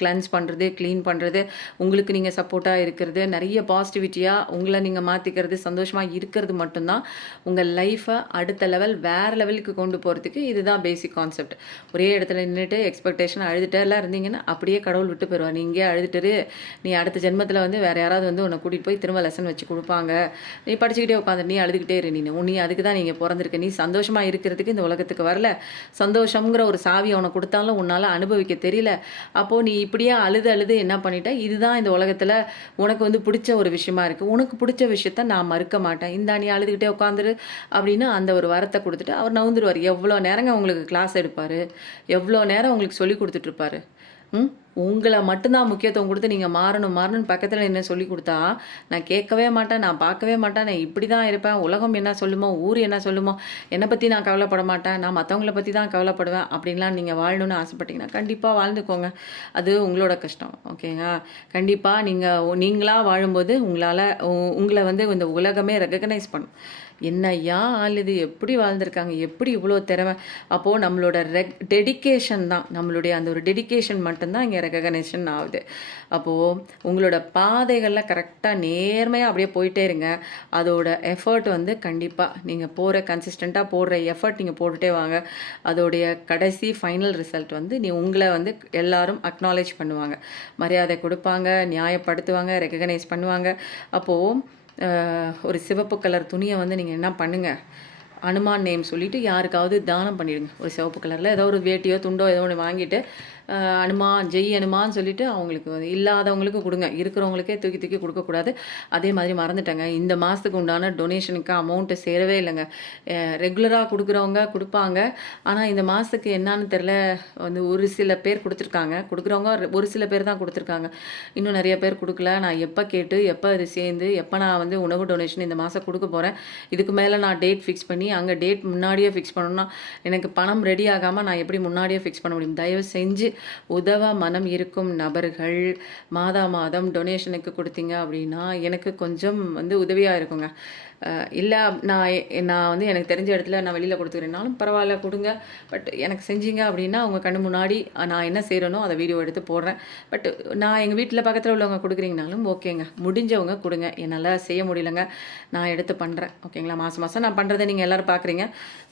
கிளென்ஸ் பண்றது, கிளீன் பண்றது, உங்களுக்கு நீங்க சப்போர்ட்டா இருக்கிறது, நெறைய பாசிட்டிவிட்டியா உங்கள நீங்க மாத்திக்கிறது, சந்தோஷமா இருக்கிறது மட்டும் தான் உங்க லைஃப அடுத்த வேற லெவலுக்கு கொண்டு போறதுக்கு இதுதான் பேசிக் கான்செப்ட். ஒரே இடத்துல நின்னுட்டு எக்ஸ்பெக்டேஷன் அழுதுட்டே எல்லாம் இருந்தீங்கன்னா, அப்படியே கடவுள் விட்டு போயிருவார். நீ இங்கேயே அழுதுட்டு நீ அடுத்த ஜென்மத்துல வந்து வேற யாராவது வந்து உன்னை கூட்டிட்டு போய் திரும்ப லெசன் வச்சு குடுப்பாங்க. நீ படிச்சுக்கிட்டே உட்காந்து நீ அழுதுகிட்டே இரு. நீ அதுக்கு தான் நீங்க பொறந்திருக்க. நீ சந்தோஷமா இருக்கிறதுக்கு இந்த உலகத்துக்கு வரல. சந்தோஷம்ங்கிற ஒரு சாவி உனக்கு குடுத்தாலும் உன்னால அனுபவிக்க தெரியல. அப்போ நீ இப்படியே அழுது என்ன பண்ணிட்ட? இதுதான் இந்த உலகத்துல உனக்கு வந்து பிடிச்ச ஒரு விஷயமா இருக்கு. உனக்கு பிடிச்ச விஷயத்த நான் மறுக்க மாட்டேன். இந்தா நீ அழுதுகிட்டே உட்காந்துரு அப்படின்னு அந்த ஒரு வரத்த குடுத்துட்டு அவர் நவுந்துருவாரு. எவ்வளோ நேரங்க உங்களுக்கு கிளாஸ் எடுப்பாரு? எவ்வளோ நேரம் உங்களுக்கு சொல்லிக் குடுத்துட்டு இருப்பாரு? ம். உங்கள மட்டும் தான் முக்கியத்துவம் குடுத்து நீங்க மாறணும்னு பக்கத்துல நின்னு சொல்லிக் குடுத்தா, நான் கேட்கவே மாட்டேன், நான் பார்க்கவே மாட்டேன், நான் இப்படி தான் இருப்பேன், உலகம் என்ன சொல்லுமோ, ஊர் என்ன சொல்லுமோ, என்னை பத்தி நான் கவலைப்பட மாட்டேன், நான் மத்தவங்கள பத்தி தான் கவலைப்படுவேன் அப்படின்லாம் நீங்க வாழணும்னு ஆசைப்பட்டீங்கன்னா, கண்டிப்பா வாழ்ந்துக்கோங்க. அது உங்களோட கஷ்டம். ஓகேங்களா? கண்டிப்பா நீங்களா வாழும்போது உங்கள வந்து இந்த உலகமே ரெகக்னைஸ் பண்ணும். என்னய்யா ஆள் இது! எப்படி வாழ்ந்திருக்காங்க? எப்படி இவ்வளோ திறமை? அப்போ நம்மளோட டெடிகேஷன் தான். நம்மளுடைய அந்த ஒரு டெடிகேஷன் மட்டும் தான் இங்க ரெகக்னைசேஷன் ஆகுது. அப்போ உங்களோட பாதைகள்ல கரெக்ட்டா நேர்மையா அப்படியே போயிட்டே இருங்க. அதோட எஃபோர்ட் வந்து கண்டிப்பா நீங்க கன்சிஸ்டன்ட்டா போடுற எஃபோர்ட் நீங்க போட்டுட்டே வாங்க. அதோடைய கடைசி ஃபைனல் ரிசல்ட் வந்து உங்கள வந்து எல்லாரும் அக்னாலெட்ஜ் பண்ணுவாங்க. மரியாதை குடுப்பாங்க, நியாயப்படுத்துவாங்க, ரெகக்னைஸ் பண்ணுவாங்க. அப்போ ஒரு சிவப்பு கலர் துணிய வந்து நீங்க என்ன பண்ணுங்க, அனுமான் நேம் சொல்லிட்டு யாருக்காவது தானம் பண்ணிடுங்க. ஒரு சிவப்பு கலர்ல ஏதோ ஒரு வேட்டியோ, துண்டோ ஏதோ ஒண்ணு வாங்கிட்டு, அனுமான், ஜெய் அனுமான்னு சொல்லிட்டு அவங்களுக்கு வந்து இல்லாதவங்களுக்கு குடுங்க. இருக்கிறவங்களுக்கே தூக்கி தூக்கி குடுக்கக்கூடாது. அதே மாதிரி மறந்துட்டேங்க, இந்த மாசத்துக்கு உண்டான டொனேஷனுக்கு அமௌண்ட்டு சேரவே இல்லங்க. ரெகுலரா குடுக்குறவங்க குடுப்பாங்க. ஆனா, இந்த மாசத்துக்கு என்னான்னு தெரியல, வந்து ஒரு சில பேர் குடுத்துருக்காங்க. குடுக்குறவங்க ஒரு சில பேர் தான் குடுத்துருக்காங்க. இன்னும் நெறைய பேர் குடுக்கல. நான் எப்ப கேட்டு, எப்ப இது சேர்ந்து, எப்ப நான் வந்து உணவு டொனேஷன் இந்த மாசம் குடுக்க போறேன். இதுக்கு மேல நான் டேட் ஃபிக்ஸ் பண்ணி, அங்க டேட் முன்னாடியே ஃபிக்ஸ் பண்ணணும்னா, எனக்கு பணம் ரெடி ஆகாம நான் எப்படி முன்னாடியே ஃபிக்ஸ் பண்ண முடியும்? தயவு செஞ்சு உதவ மனம் இருக்கும் நபர்கள் மாதம் டொனேஷனுக்கு குடுத்தீங்க அப்படின்னா, எனக்கு கொஞ்சம் வந்து உதவியா இருக்குங்க. இல்ல நான் வந்து எனக்கு தெரிஞ்ச இடத்துல நான் வெளியில குடுத்துக்கிறேன்னாலும் பரவால்ல குடுங்க. பட் எனக்கு செஞ்சீங்க அப்படின்னா, உங்க கண்ணு முன்னாடி நான் என்ன செய்றேனோ அத வீடியோ எடுத்து போடுறேன். பட் நான் எங்க வீட்ல பக்கத்துல உள்ளவங்க குடுக்குறீங்கனாலும் ஓகேங்க. முடிஞ்சவங்க குடுங்க. என்னால செய்ய முடியலங்க. நான் எடுத்து பண்றேன். ஓகேங்களா? மாசம் நான் பண்றத நீங்க எல்லாரும் பார்க்குறீங்க.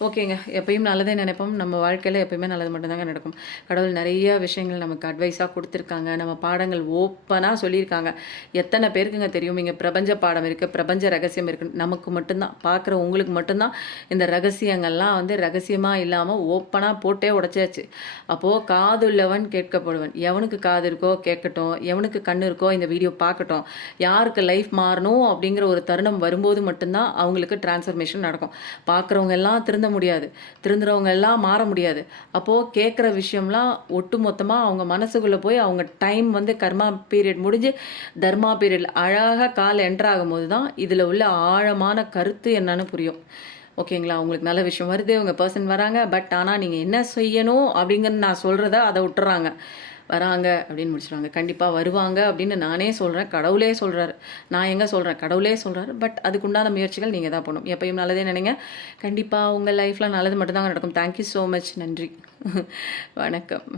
ஓகேங்க. எப்பயும் நல்லதே நினைப்போம். நம்ம வாழ்க்கையில எப்பயுமே நல்லது மட்டும் தாங்க நடக்கும். கடவுள் நெறைய விஷயங்கள் நமக்கு அட்வைஸா குடுத்துருக்காங்க. நம்ம பாடங்கள் ஓப்பனா சொல்லியிருக்காங்க. எத்தன பேருக்குங்க தெரியும்? இங்க பிரபஞ்ச பாடம் இருக்கு, பிரபஞ்ச ரகசியம் இருக்கு. நமக்கு மட்டும் தான், பார்க்குற உங்களுக்கு மட்டும் தான் இந்த ரகசியங்கள்லாம் வந்து ரகசியமா இல்லாம ஓப்பனா போட்டே உடைச்சாச்சு. அப்போ காதுள்ளவன் கேட்கப்படுவன். எவனுக்கு காது இருக்கோ கேட்கட்டும், எவனுக்கு கண்ணு இருக்கோ இந்த வீடியோ பார்க்கட்டும். யாருக்கு லைஃப் மாறணும் அப்படிங்கிற ஒரு தருணம் வரும்போது மட்டும்தான் அவங்களுக்கு டிரான்ஸ்ஃபர்மேஷன் நடக்கும். பார்க்குறவங்க எல்லாம் திருந்த முடியாது, திருந்துறவங்க எல்லாம் மாற முடியாது. அப்போ கேட்குற விஷயம்லாம் ஒட்டு மொத்தமா அவங்க மனசுக்குள்ள போய் அவங்க டைம் வந்து கர்மா பீரியட் முடிஞ்சு தர்மா பீரியட் அழகா கால் என்டர் ஆகும்போது தான் இதுல உள்ள ஆழமான கருத்து என்னன்னு புரியும். ஓகேங்களா? உங்களுக்கு நல்ல விஷயம் வருது, உங்க பெர்சன் வராங்க. பட் ஆனா நீங்க என்ன செய்யணும் அப்படிங்கிறது நான் சொல்றத அத விட்டுர்றாங்க. வராங்க அப்படின்னு முடிச்சுருவாங்க. கண்டிப்பா வருவாங்க அப்படின்னு நானே சொல்றேன். கடவுளே சொல்றாரு. நான் எங்க சொல்றேன்? கடவுளே சொல்றாரு. பட் அதுக்குண்டான முயற்சிகள் நீங்க தான் பண்ணணும். எப்பயும் நல்லதே நினைங்க. கண்டிப்பா உங்க லைஃப்ல நல்லது மட்டும் தாங்க நடக்கும். Thank you so much. நன்றி. வணக்கம்.